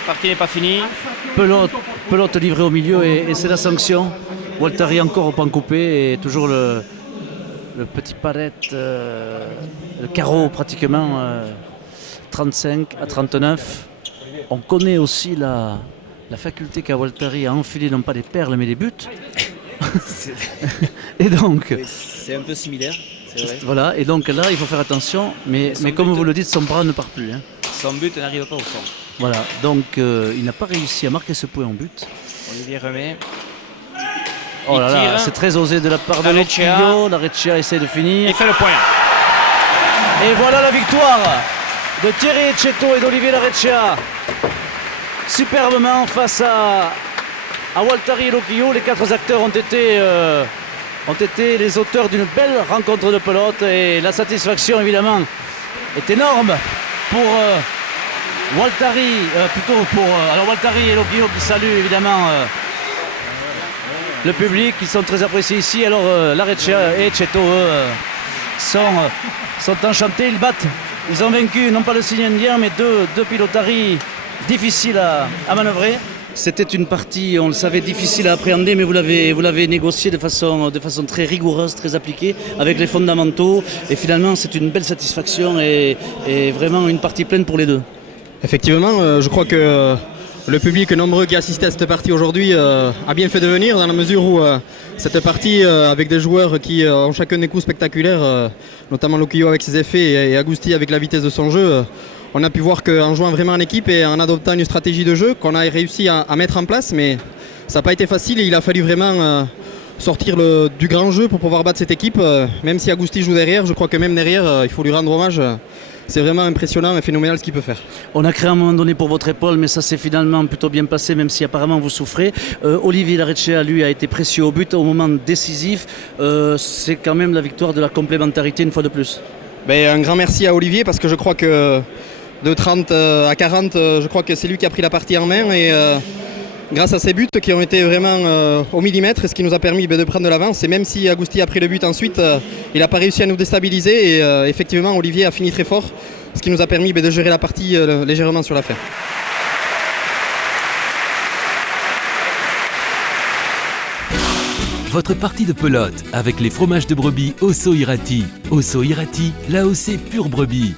Partie n'est pas finie. Pelote livrée au milieu et c'est la sanction. Waltari encore au pan coupé et toujours le petit palette, le carreau pratiquement 35-39. On connaît aussi la faculté qu'a Waltari à enfiler non pas des perles mais des buts. Et donc, C'est un peu similaire, c'est vrai. voilà, et donc là il faut faire attention, mais comme vous le dites, son bras ne part plus. Hein. Son but n'arrive pas au fond. Voilà, donc il n'a pas réussi à marquer ce point en but. Olivier remet. Oh là là, tire. c'est très osé de la part de Larrechea. Loquio. Larrechea essaie de finir. Il fait le point. Et voilà la victoire de Thierry Etcheto et d'Olivier Larrechea. Superbement face à Waltari et Loquio. Les 4 acteurs ont été les auteurs d'une belle rencontre de pelote. Et la satisfaction évidemment est énorme pour Waltari. Alors Waltari et Loquio qui saluent évidemment le public, qui sont très appréciés ici. Alors Larrechea et Etcheto, eux, sont enchantés. Ils ont vaincu non pas le signe indien, mais deux pilotari difficiles à manœuvrer. C'était une partie, on le savait, difficile à appréhender, mais vous l'avez négocié de façon très rigoureuse, très appliquée, avec les fondamentaux. Et finalement, c'est une belle satisfaction et vraiment une partie pleine pour les deux. Effectivement, je crois que le public nombreux qui assistait à cette partie aujourd'hui a bien fait de venir, dans la mesure où cette partie, avec des joueurs qui ont chacun des coups spectaculaires, notamment Loquio avec ses effets et Agusti avec la vitesse de son jeu, on a pu voir qu'en jouant vraiment en équipe et en adoptant une stratégie de jeu qu'on a réussi à mettre en place, mais ça n'a pas été facile et il a fallu vraiment sortir du grand jeu pour pouvoir battre cette équipe. Même si Agusti joue derrière, je crois que même derrière, il faut lui rendre hommage. C'est vraiment impressionnant et phénoménal ce qu'il peut faire. On a créé à un moment donné pour votre épaule, mais ça s'est finalement plutôt bien passé, même si apparemment vous souffrez. Olivier Larrechea, lui, a été précieux au but au moment décisif. C'est quand même la victoire de la complémentarité une fois de plus. Un grand merci à Olivier parce que je crois que de 30 à 40, je crois que c'est lui qui a pris la partie en main et grâce à ses buts qui ont été vraiment au millimètre, ce qui nous a permis de prendre de l'avance. Et même si Agusti a pris le but ensuite, il n'a pas réussi à nous déstabiliser et effectivement Olivier a fini très fort, ce qui nous a permis de gérer la partie légèrement sur la fin. Votre partie de pelote avec les fromages de brebis Osso Irati. Osso Irati, l'AOC pure brebis.